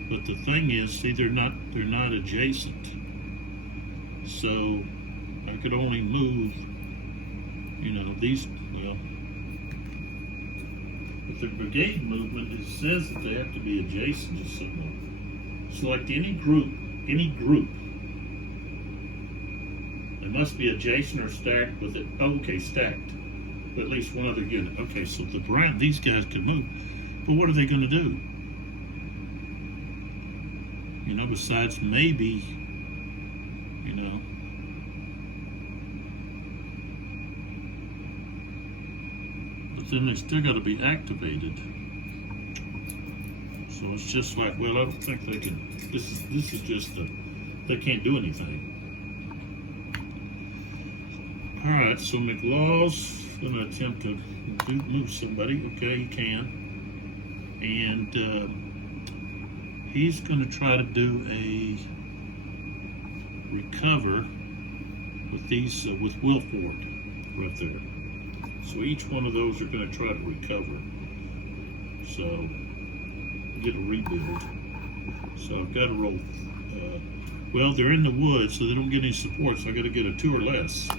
but the thing is, see, they're not adjacent. So I could only move, these. Well, with the brigade movement, it says that they have to be adjacent to someone. Select any group. They must be adjacent or stacked with it. Oh, okay, stacked. With at least one other unit. Okay, so these guys can move. But what are they going to do? Besides maybe, but then they still got to be activated. So it's just like, well, I don't think they can. This is just they can't do anything. All right, so McLaw's going to attempt to move somebody. Okay, he can. And he's going to try to do a recover with these, with Wilford right there. So each one of those are going to try to recover. So get a rebuild. So I've got to roll. Well, they're in the woods, so they don't get any support. So I got to get a 2 or less.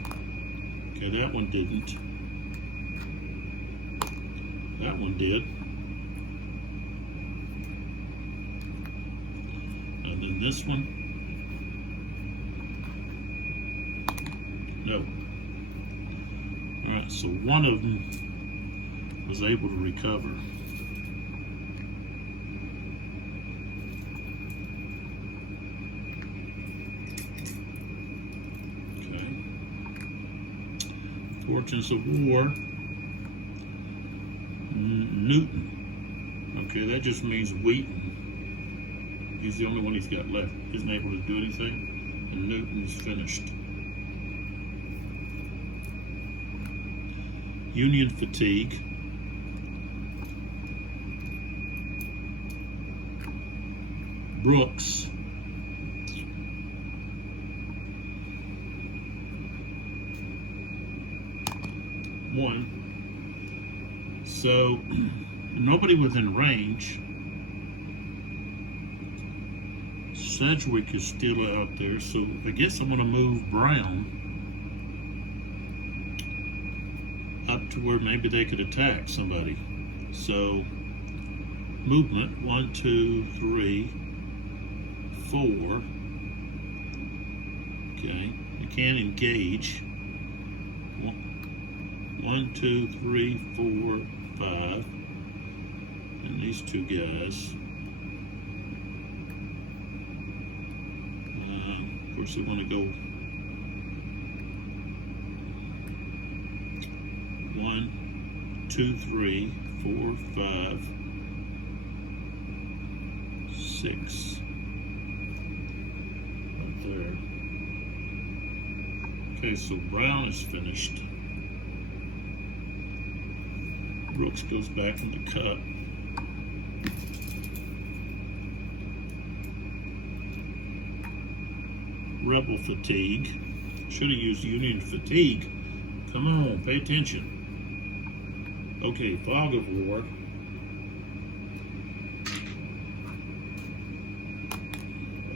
Okay, that one didn't. That one did. And then this one. No. Alright, so one of them was able to recover. Fortunes of War, Newton. Okay, that just means Wheaton. He's the only one he's got left. Isn't able to do anything, and Newton's finished. Union fatigue. Brooks. One. So nobody within range. Sedgwick is still out there, so I guess I'm going to move Brown up to where maybe they could attack somebody. So movement 1, 2, 3, 4. Okay, you can't engage. 1, 2, 3, 4, 5. And these two guys. Of course, they want to go 1, 2, 3, 4, 5, 6. Right there. Okay, so brown is finished. Brooks goes back in the cut. Rebel fatigue. Should have used Union fatigue. Come on, pay attention. Okay, fog of war.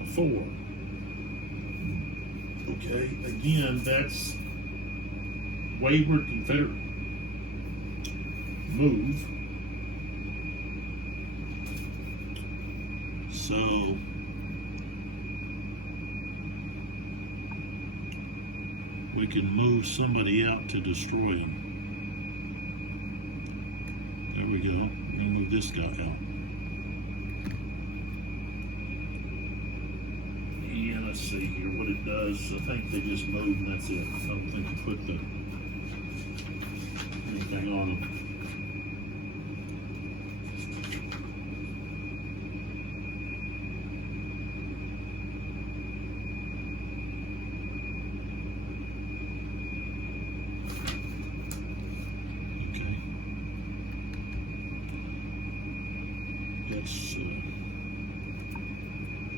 A 4. Okay, again, that's wayward Confederate. Move. So we can move somebody out to destroy him. There we go. We're going to move this guy out. Yeah, let's see here what it does. I think they just moved and that's it. I don't think you put anything on them.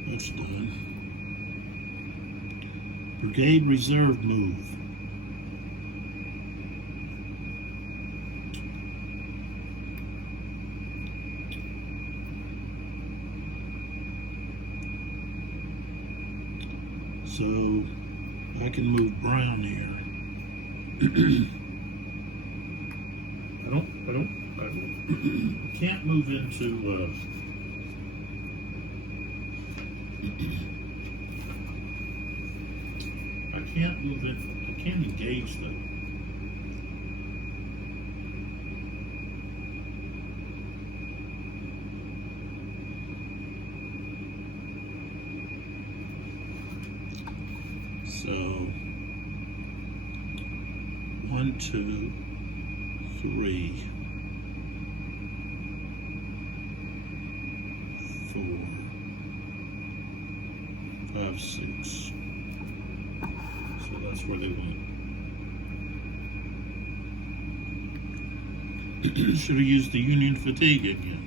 That's done. Brigade reserve move. So I can move brown here. I can't move into I can't engage them. So 1, 2, 3, 4, 5, 6. So that's where they went. Should have used the Union fatigue again.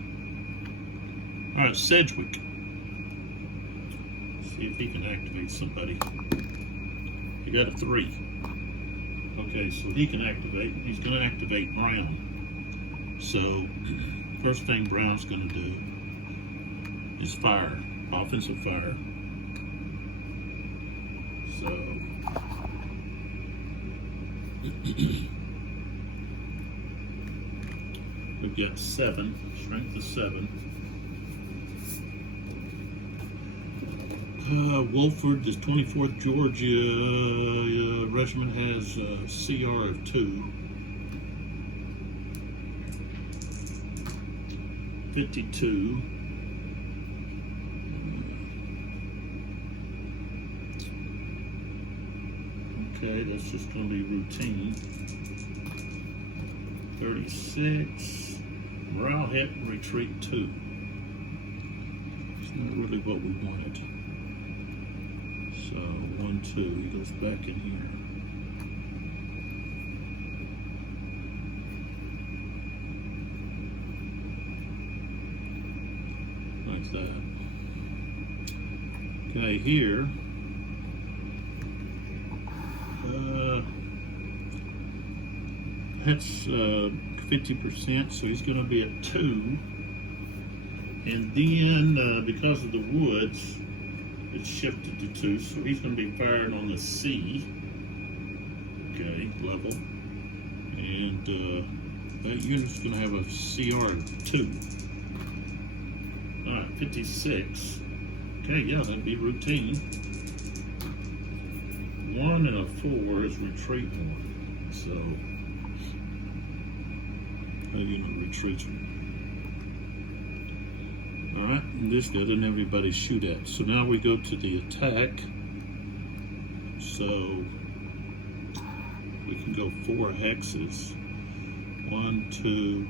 All right, Sedgwick. See if he can activate somebody. He got a 3. Okay, so he can activate. He's going to activate Brown. So first thing Brown's going to do is fire, offensive fire. So we've got 7, strength of 7. Wolford, the 24th Georgia Regiment has a CR of 2. 52. Okay, that's just going to be routine. 36. Morale hit and retreat 2. It's not really what we wanted. So 1, 2. He goes back in here. Like that. Okay, here. That's 50%, so he's going to be at 2. And then, because of the woods, it's shifted to 2, so he's going to be fired on the C. Okay, level. And that unit's going to have a CR of 2. Alright, 56. Okay, yeah, that'd be routine. 1 and a 4 is retreat 1. So unit retreats. Alright, and this doesn't everybody shoot at. So now we go to the attack. So we can go 4 hexes. 1, 2,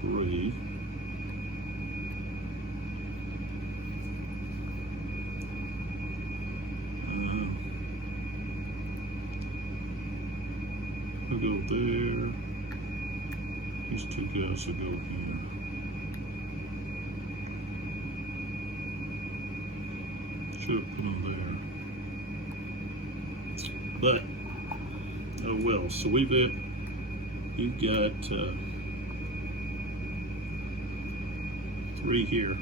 3. We'll go there. These 2 guys will go here. Should have put them there. But, oh well. So we've got 3 here.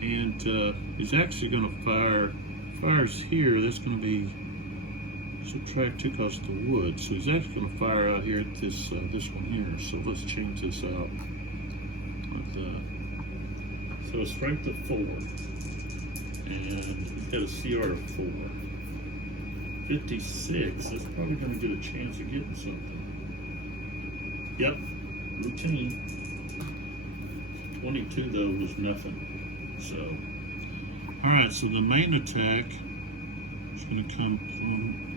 And he's actually going to fires here. That's going to be subtract 2 cost of wood. So he's actually going to fire out here at this one here. So let's change this out like that. So a strength of 4. And he's got a CR of 4. 56, that's probably going to get a chance of getting something. Yep, routine. 22 though was nothing. So, alright, so the main attack is going to come from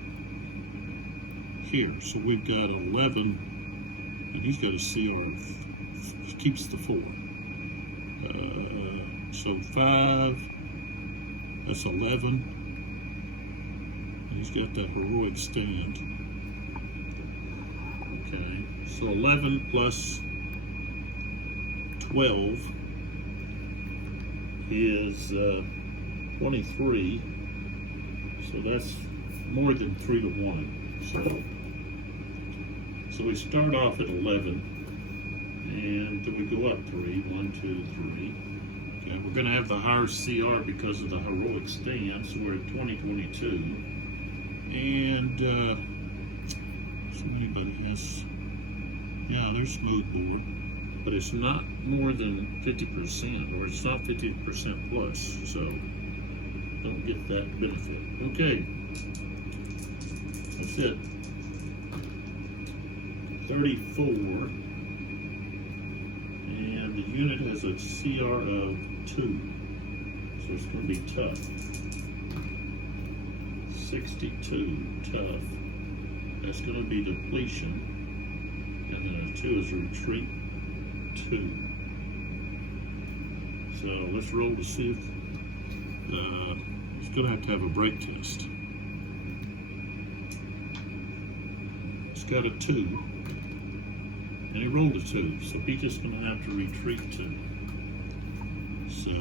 here. So we've got 11, and he's got a CR, he keeps the 4. So 5, that's 11. He's got that heroic stand. Okay, so 11 plus 12 is 23. So that's more than 3 to 1. So we start off at 11, and then we go up 3. 1, 2, 3. Okay, we're going to have the higher CR because of the heroic stand, so we're at 2022. And so anybody has, yeah, they're smooth bore, but it's not more than 50%, or it's not 50% plus, so don't get that benefit. Okay, that's it. 34, and the unit has a CR of 2, so it's going to be tough. 62, tough. That's going to be depletion. And then a 2 is a retreat, 2. So let's roll to see if he's going to have a break test. It's got a 2. And he rolled a 2. So he's just going to have to retreat 2. So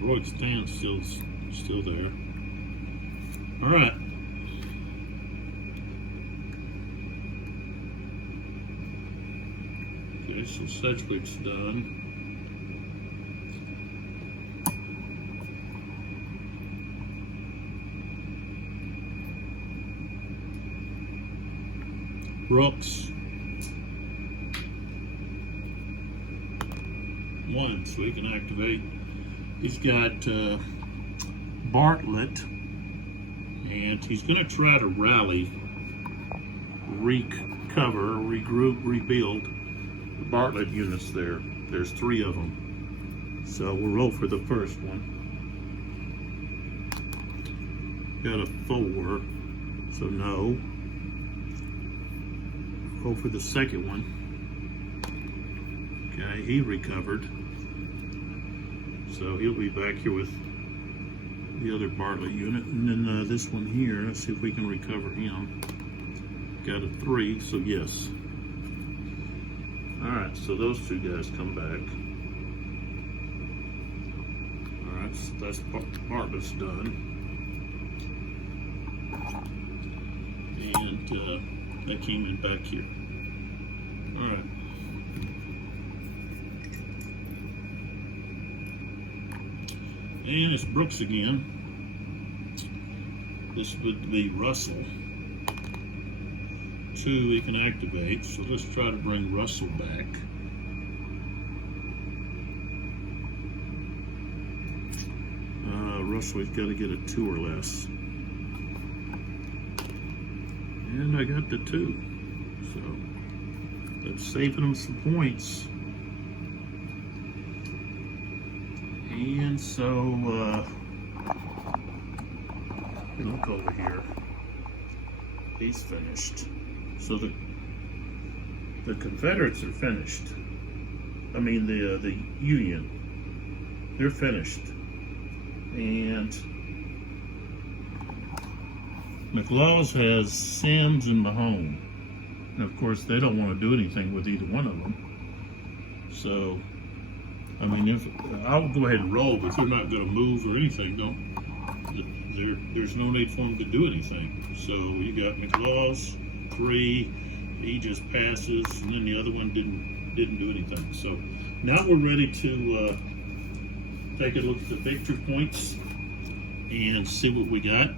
heroic stand still there. All right. Okay, so Sedgwick's done. Brooks. 1, so he can activate. He's got Bartlett, and he's going to try to rally, recover, regroup, rebuild the Bartlett units there. There's 3 of them. So we'll roll for the first one. Got a 4, so no. Roll for the second one. Okay, he recovered. So he'll be back here with the other Bartlett unit. And then this one here, let's see if we can recover him. Got a 3, so yes. All right, so those 2 guys come back. All right, so that's Bartlett's done. And that came in back here. All right. And it's Brooks again. This would be Russell. 2 we can activate, so let's try to bring Russell back. Russell's got to get a 2 or less. And I got the 2. So that's saving them some points. And so, look over here. He's finished. So the Confederates are finished. I mean the Union. They're finished. And McLaws has Sims and Mahone. And of course, they don't want to do anything with either one of them. So, I mean, if I'll go ahead and roll, but they're not going to move or anything. There's no need for them to do anything. So you got McLaws 3. He just passes, and then the other one didn't do anything. So now we're ready to take a look at the victory points and see what we got.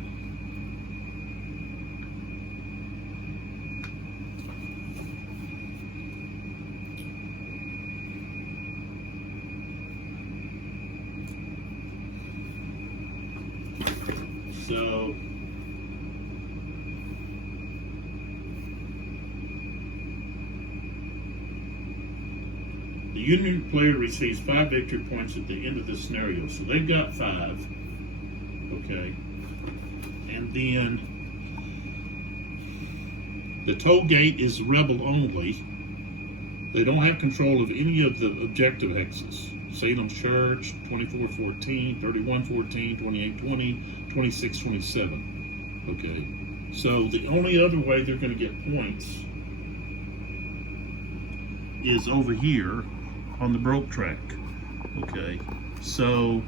So the Union player receives 5 victory points at the end of the scenario. So they've got 5. Okay. And then the toll gate is rebel only. They don't have control of any of the objective hexes. Salem Church, 2414, 3114, 2820, 2627. Okay. So the only other way they're going to get points is over here on the broke track. Okay, so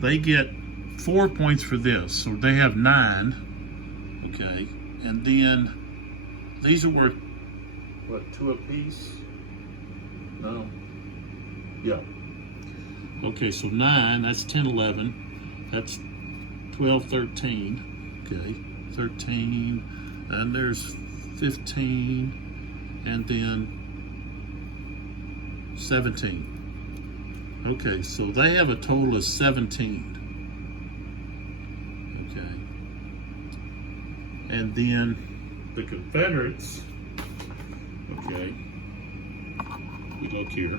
they get 4 points for this, so they have 9. Okay, and then these are worth what, 2 apiece? No, yeah. Okay, so 9, that's 10, 11, that's 12, 13. Okay, 13, and there's 15, and then 17. Okay, so they have a total of 17. Okay. And then the Confederates, okay, we look here.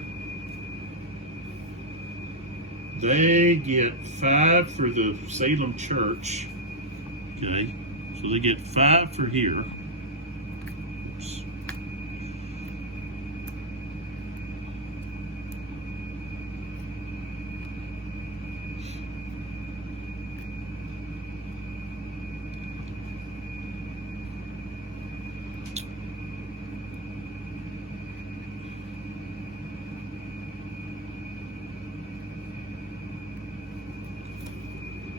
They get 5 for the Salem Church. Okay, so they get 5 for here. Oops.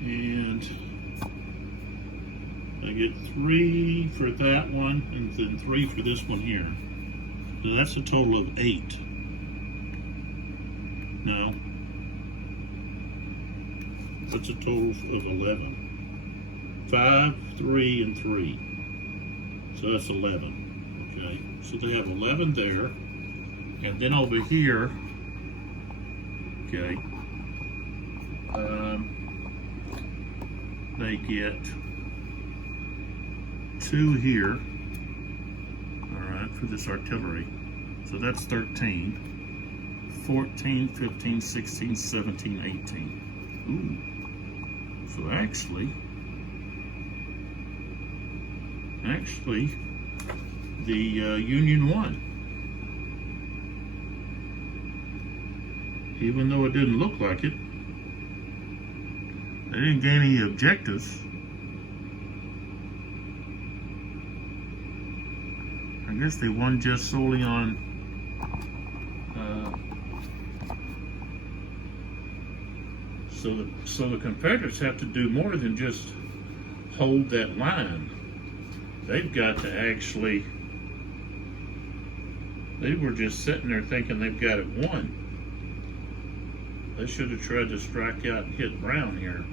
And I get 3 for that one, and then 3 for this one here. So that's a total of 8. No. That's a total of 11. 5, 3, and 3. So that's 11. Okay. So they have 11 there. And then over here, okay, they get 2 here, all right, for this artillery. So that's 13, 14, 15, 16, 17, 18. Ooh, so actually, the Union won. Even though it didn't look like it. They didn't gain any objectives. I guess they won just solely on so the Confederates have to do more than just hold that line. They've got to actually, they were just sitting there thinking they've got it won. They should have tried to strike out and hit Brown here,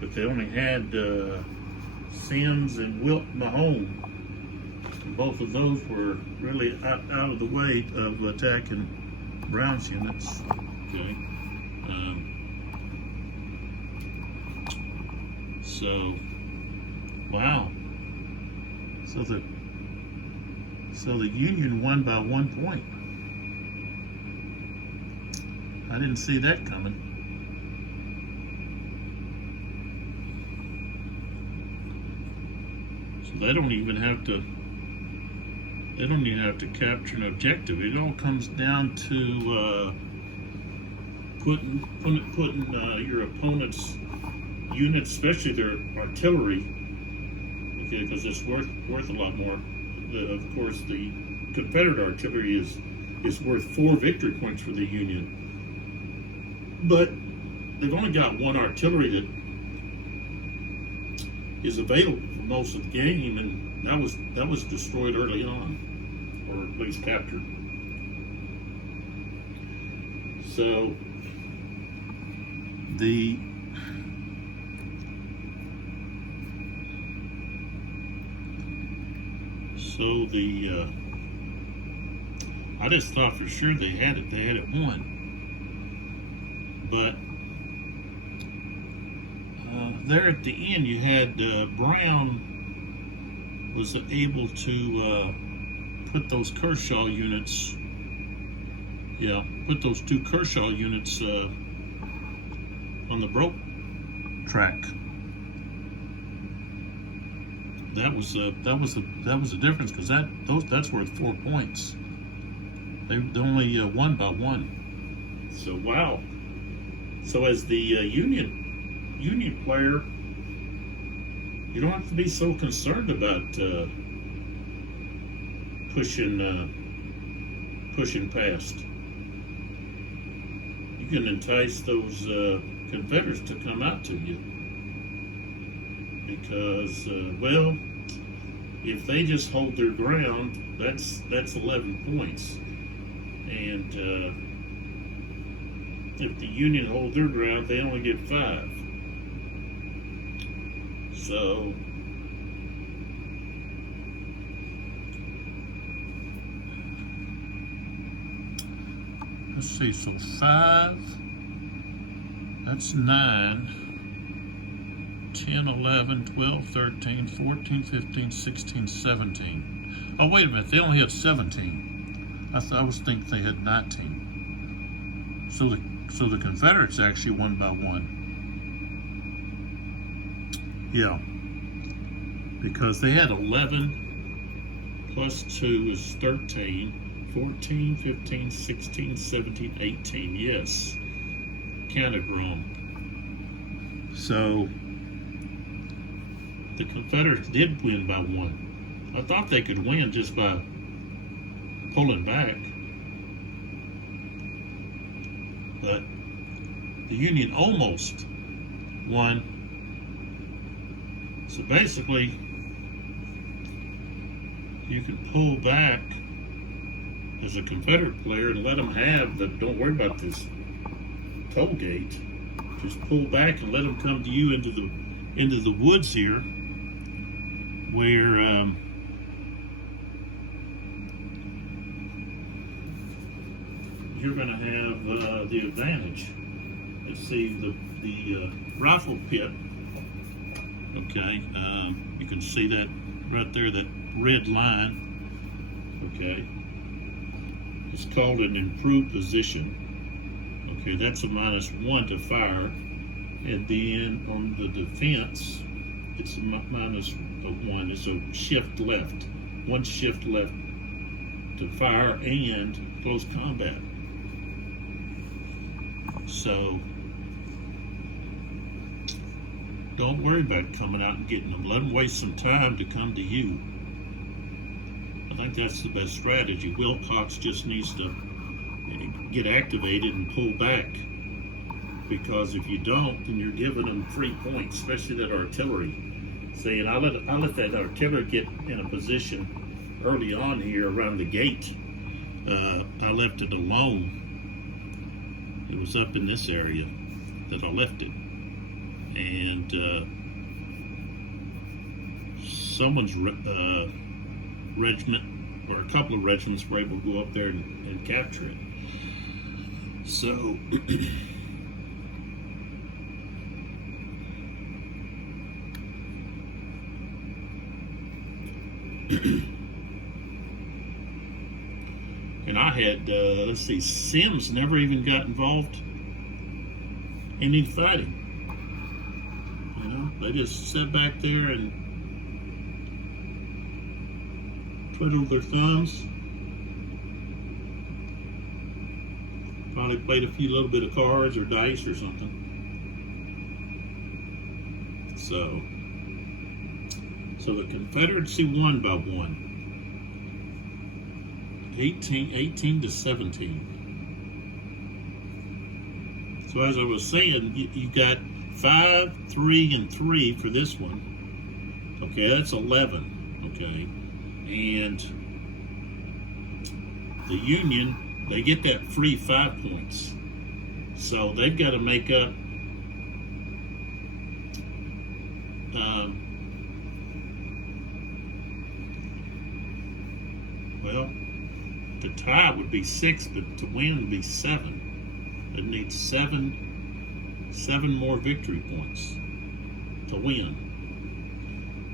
but they only had Sims and Mahone. Both of those were really out of the way of attacking Brown's units. Okay. So, wow. So the Union won by 1 point. I didn't see that coming. So they don't even have to capture an objective. It all comes down to putting your opponent's units, especially their artillery, okay, because it's worth a lot more. Of course, the Confederate artillery is worth 4 victory points for the Union, but they've only got 1 artillery that is available for most of the game, and that was destroyed early on, or at least captured. So I just thought for sure they had it won, but there at the end you had Brown was able to put those Kershaw units, put those 2 Kershaw units on the broke track. That was a difference, because that's worth 4 points. They only won by 1. So wow. So as the Union player, you don't have to be so concerned about pushing past. You can entice those Confederates to come out to you, because well, if they just hold their ground, that's 11 points, and if the Union hold their ground, they only get 5. So let's see, so 5, that's 9, 10, 11, 12, 13, 14, 15, 16, 17. Oh, wait a minute, they only had 17. I was thinking they had 19. So the Confederates actually won by 1. Yeah, because they had 11 plus 2 is 13, 14, 15, 16, 17, 18. Yes, counted wrong. So the Confederates did win by 1. I thought they could win just by pulling back, but the Union almost won. So basically, you can pull back as a Confederate player and let them have the, don't worry about this toll gate. Just pull back and let them come to you into the woods here, where you're going to have the advantage. Let's see, the rifle pit. Okay, you can see that right there, that red line. Okay, it's called an improved position. Okay, that's a -1 to fire, and then on the defense, it's a -1. It's a shift left, 1 shift left to fire and close combat. So don't worry about coming out and getting them. Let them waste some time to come to you. I think that's the best strategy. Wilcox just needs to get activated and pull back, because if you don't, then you're giving them free points, especially that artillery. Saying, I let that artillery get in a position early on here around the gate. I left it alone, It was up in this area that I left it. And someone's regiment, or a couple of regiments, were able to go up there and capture it. So and I had, let's see, Sims never even got involved in any fighting. You know, they just sat back there and twiddled their thumbs. Probably played a few little bit of cards or dice or something. So the Confederacy won by 18 to 17. So as I was saying, you got 5, 3, and 3 for this one. Okay, that's 11. Okay, and the Union, they get that free 5 points. So they've got to make up well, to tie would be 6, but to win would be 7. It needs 7 more victory points to win.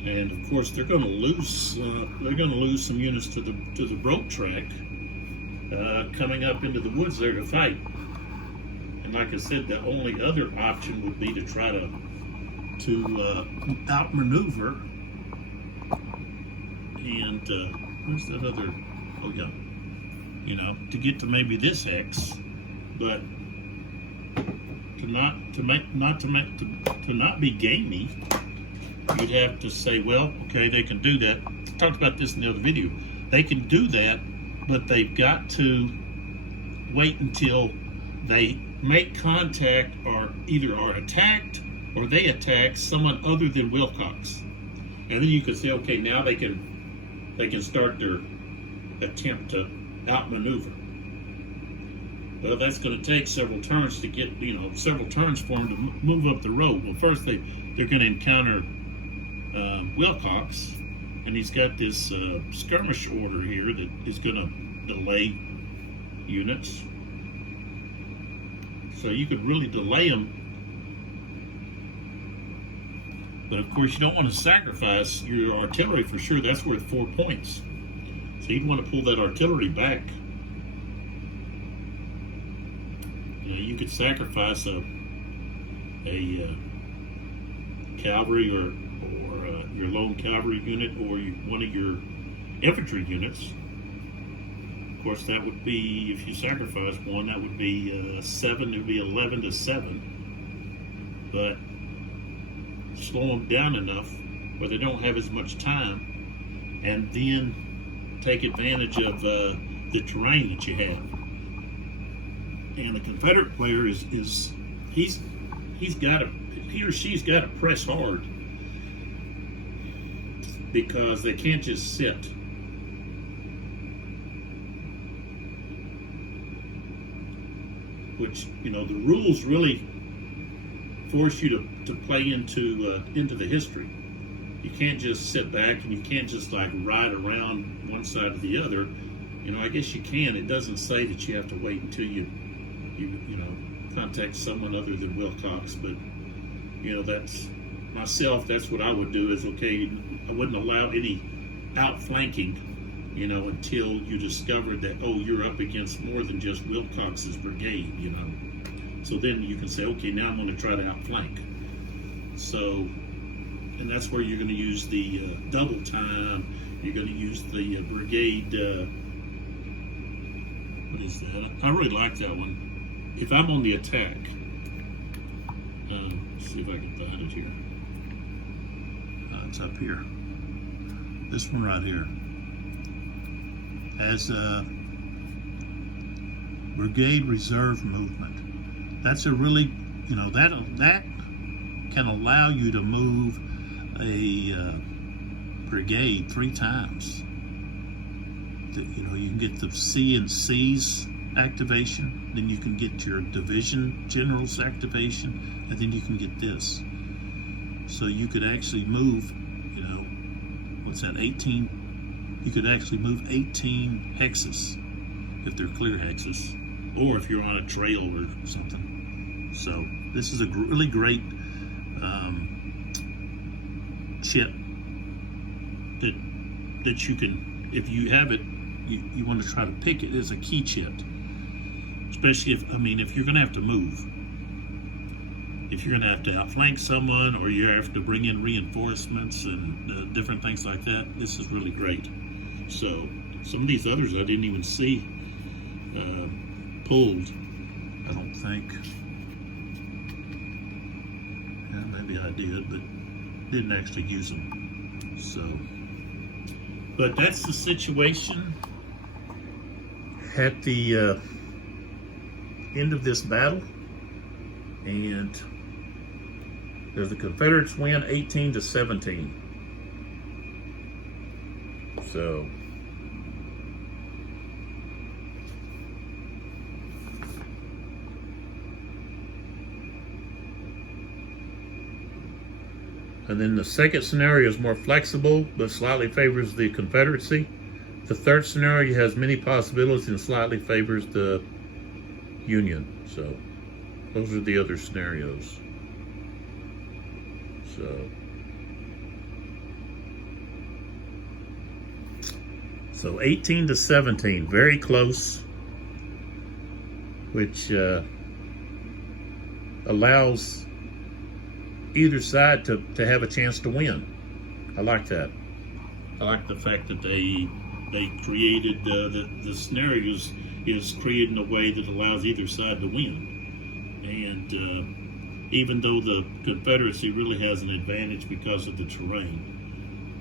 And of course, they're going to lose. They're going to lose some units to the rope track coming up into the woods there to fight. And like I said, the only other option would be to try to outmaneuver. And where's that other? Oh yeah, you know, to get to maybe this X, but to not be gamey, you'd have to say, well, okay, they can do that. I talked about this in the other video. They can do that, but they've got to wait until they make contact, or either are attacked or they attack someone other than Wilcox, and then you can say, okay, now they can start their attempt to outmaneuver. Well, that's going to take several turns to get, several turns for them to move up the road. Well, first they're going to encounter Wilcox, and he's got this skirmish order here that is going to delay units. So you could really delay them. But of course, you don't want to sacrifice your artillery for sure. That's worth 4 points. So you'd want to pull that artillery back. You could sacrifice a cavalry or your lone cavalry unit, or one of your infantry units. Of course, that would be, if you sacrifice one, that would be 7. It would be 11 to 7. But slow them down enough where they don't have as much time, and then take advantage of the terrain that you have. And the Confederate player he or she's got to press hard, because they can't just sit. Which, the rules really force you to play into the history. You can't just sit back, and you can't just like ride around one side or the other. I guess you can. It doesn't say that you have to wait until you contact someone other than Wilcox, but that's myself. That's what I would do. Is okay. I wouldn't allow any outflanking, until you discovered that, oh, you're up against more than just Wilcox's brigade, So then you can say, okay, now I'm going to try to outflank. So, and that's where you're going to use the double time. You're going to use the brigade. What is that? I really like that one. If I'm on the attack, let's see if I can find it here. It's up here. This one right here. As a brigade reserve movement. That's a really, that can allow you to move a brigade 3 times. You can get the C and C's activation. then you can get your division general's activation, and then you can get this. So you could actually move, you know, what's that, 18? You could actually move 18 hexes if they're clear hexes, or if you're on a trail or something. So this is a really great chit that you can, if you have it, you want to try to pick it as a key chit. Especially if you're going to have to move. If you're going to have to outflank someone, or you have to bring in reinforcements and different things like that, this is really great. So some of these others I didn't even see pulled, I don't think. Yeah, maybe I did, but didn't actually use them. So, but that's the situation at the end of this battle, and there's the Confederates win 18-17. So and then the second scenario is more flexible but slightly favors the Confederacy. The third scenario has many possibilities and slightly favors the Union. So those are the other scenarios. So 18-17, very close, which allows either side to have a chance to win. I like that. I like the fact that they created the scenarios is created in a way that allows either side to win. And even though the Confederacy really has an advantage because of the terrain,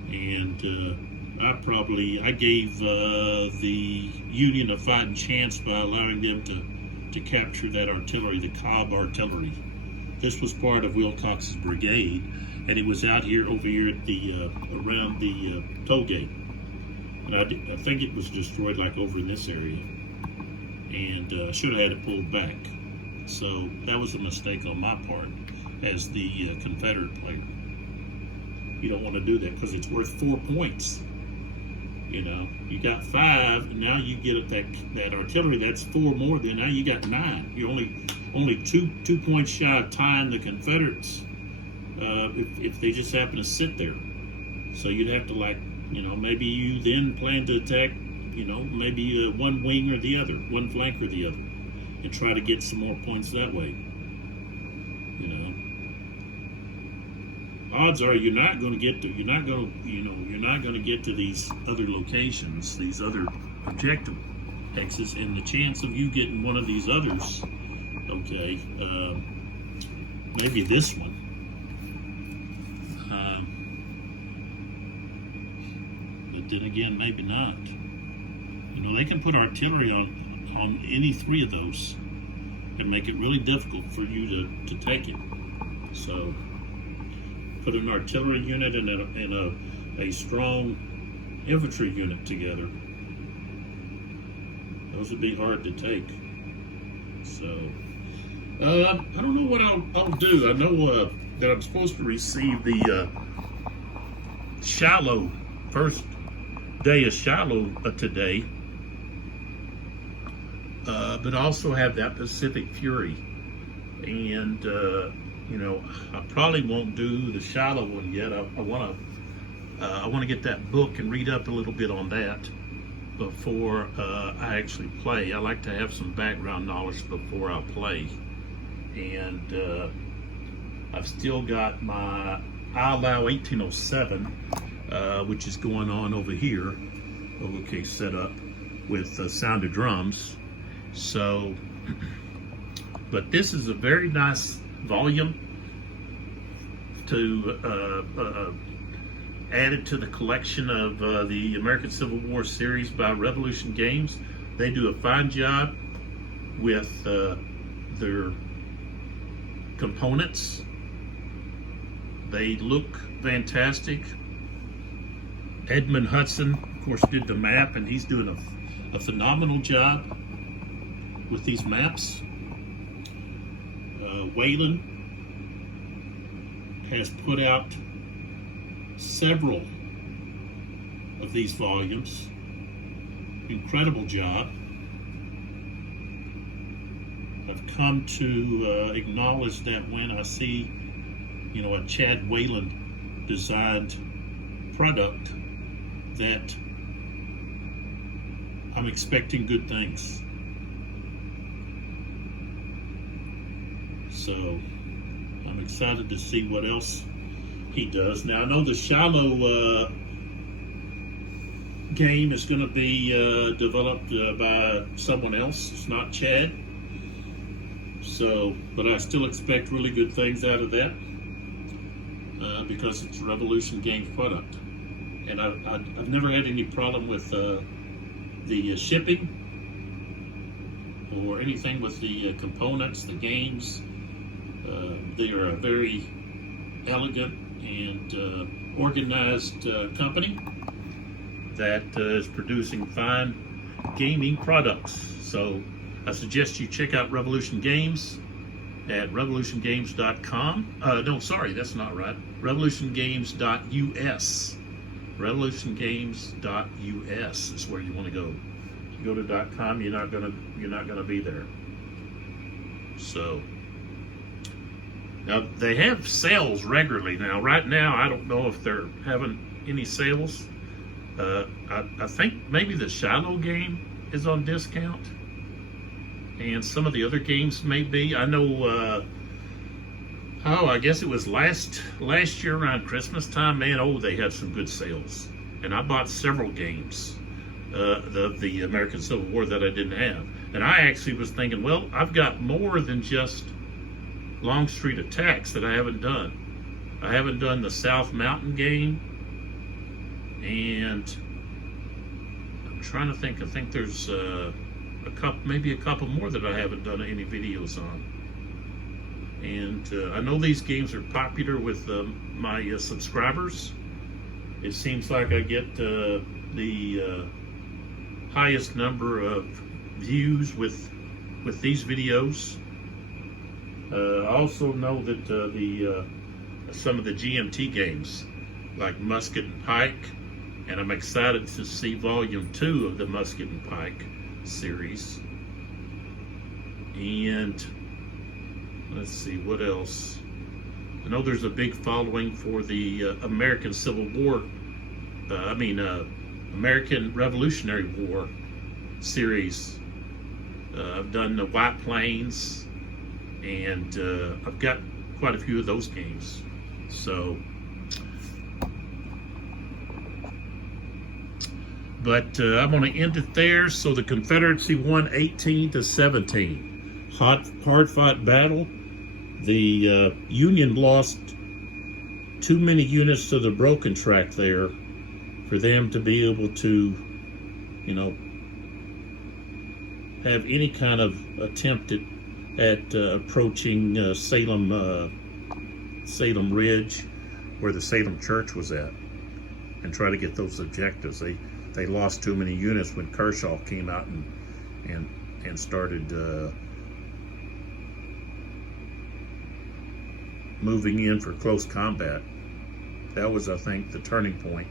and I gave the Union a fighting chance by allowing them to capture that artillery, the Cobb artillery. This was part of Wilcox's brigade, and it was out here over here at the around the toll gate. And I think it was destroyed like over in this area, and should have had it pulled back. So that was a mistake on my part as the Confederate player. You don't want to do that because it's worth 4 points. You know, you got 5, and now you get that artillery. That's 4 more. Then now you got 9. You're only two points shy of tying the Confederates if they just happen to sit there. So you'd have to maybe you then plan to attack. Maybe one wing or the other, one flank or the other, and try to get some more points that way. Odds are you're not going to get to these other locations, these other objective hexes, and the chance of you getting one of these others, okay, maybe this one, but then again, maybe not. They can put artillery on any 3 of those and make it really difficult for you to take it. So put an artillery unit and a strong infantry unit together. Those would be hard to take. So I don't know what I'll do. I know that I'm supposed to receive the Shiloh, first day of Shiloh today, but also have that Pacific Fury. And I probably won't do the Shiloh one yet. I want to get that book and read up a little bit on that before I actually play. I like to have some background knowledge before I play. And I've still got my ILAO 1807, which is going on over here. Okay, set up with Sound of Drums. So, but this is a very nice volume to add it to the collection of the American Civil War series by Revolution Games. They do a fine job with their components. They look fantastic. Edmund Hudson, of course, did the map, and he's doing a phenomenal job. with these maps. Whalen has put out several of these volumes. Incredible job. I've come to acknowledge that when I see, a Chad Whalen designed product, that I'm expecting good things. So I'm excited to see what else he does. Now I know the Shiloh game is going to be developed by someone else. It's not Chad. So, but I still expect really good things out of that because it's a Revolution Games product. And I've never had any problem with the shipping or anything with the components, the games. They are a very elegant and organized company that is producing fine gaming products. So I suggest you check out Revolution Games at revolutiongames.com. No, sorry, that's not right. revolutiongames.us. revolutiongames.us is where you want to go. If you go to .com, you're not gonna be there. So now they have sales regularly. Now, right now, I don't know if they're having any sales. I think maybe the Shiloh game is on discount, and some of the other games may be. I know. I guess it was last year around Christmas time. Man, they had some good sales, and I bought several games. The American Civil War that I didn't have, and I actually was thinking, well, I've got more than just Longstreet Attacks that I haven't done. I haven't done the South Mountain game, and I'm trying to think. I think there's maybe a couple more that I haven't done any videos on. And I know these games are popular with my subscribers. It seems like I get the highest number of views with these videos. I also know that some of the GMT games, like Musket and Pike, and I'm excited to see Volume 2 of the Musket and Pike series. And let's see, what else? I know there's a big following for the American Civil War, American Revolutionary War series. I've done the White Plains, and I've got quite a few of those games. So, but I'm going to end it there. So the Confederacy won 18-17. Hard-fought battle. The Union lost too many units to the broken track there for them to be able to, have any kind of attempt at approaching Salem Ridge, where the Salem Church was at, and try to get those objectives. They lost too many units when Kershaw came out and started moving in for close combat. That was, I think, the turning point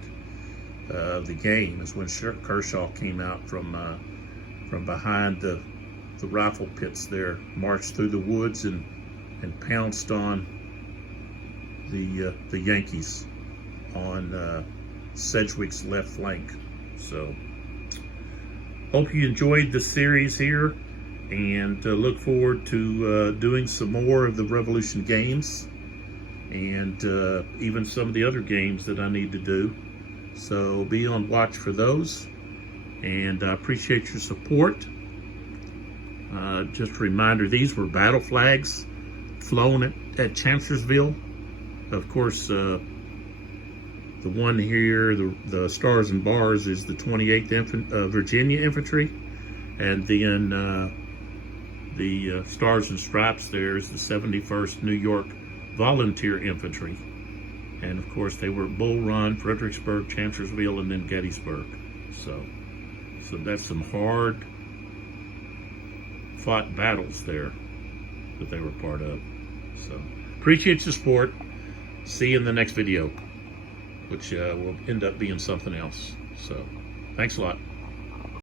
of the game, is when Kershaw came out from behind the rifle pits there, marched through the woods and pounced on the Yankees on Sedgwick's left flank. So, hope you enjoyed the series here, and look forward to doing some more of the Revolution games, and even some of the other games that I need to do. So be on watch for those, and I appreciate your support. Just a reminder, these were battle flags flown at Chancellorsville. Of course, the one here, the Stars and Bars, is the 28th Virginia Infantry, and then the Stars and Stripes there is the 71st New York Volunteer Infantry. And of course, they were at Bull Run, Fredericksburg, Chancellorsville, and then Gettysburg. So that's some hard fought battles there that they were part of. So appreciate your support. See you in the next video, which will end up being something else. So thanks a lot.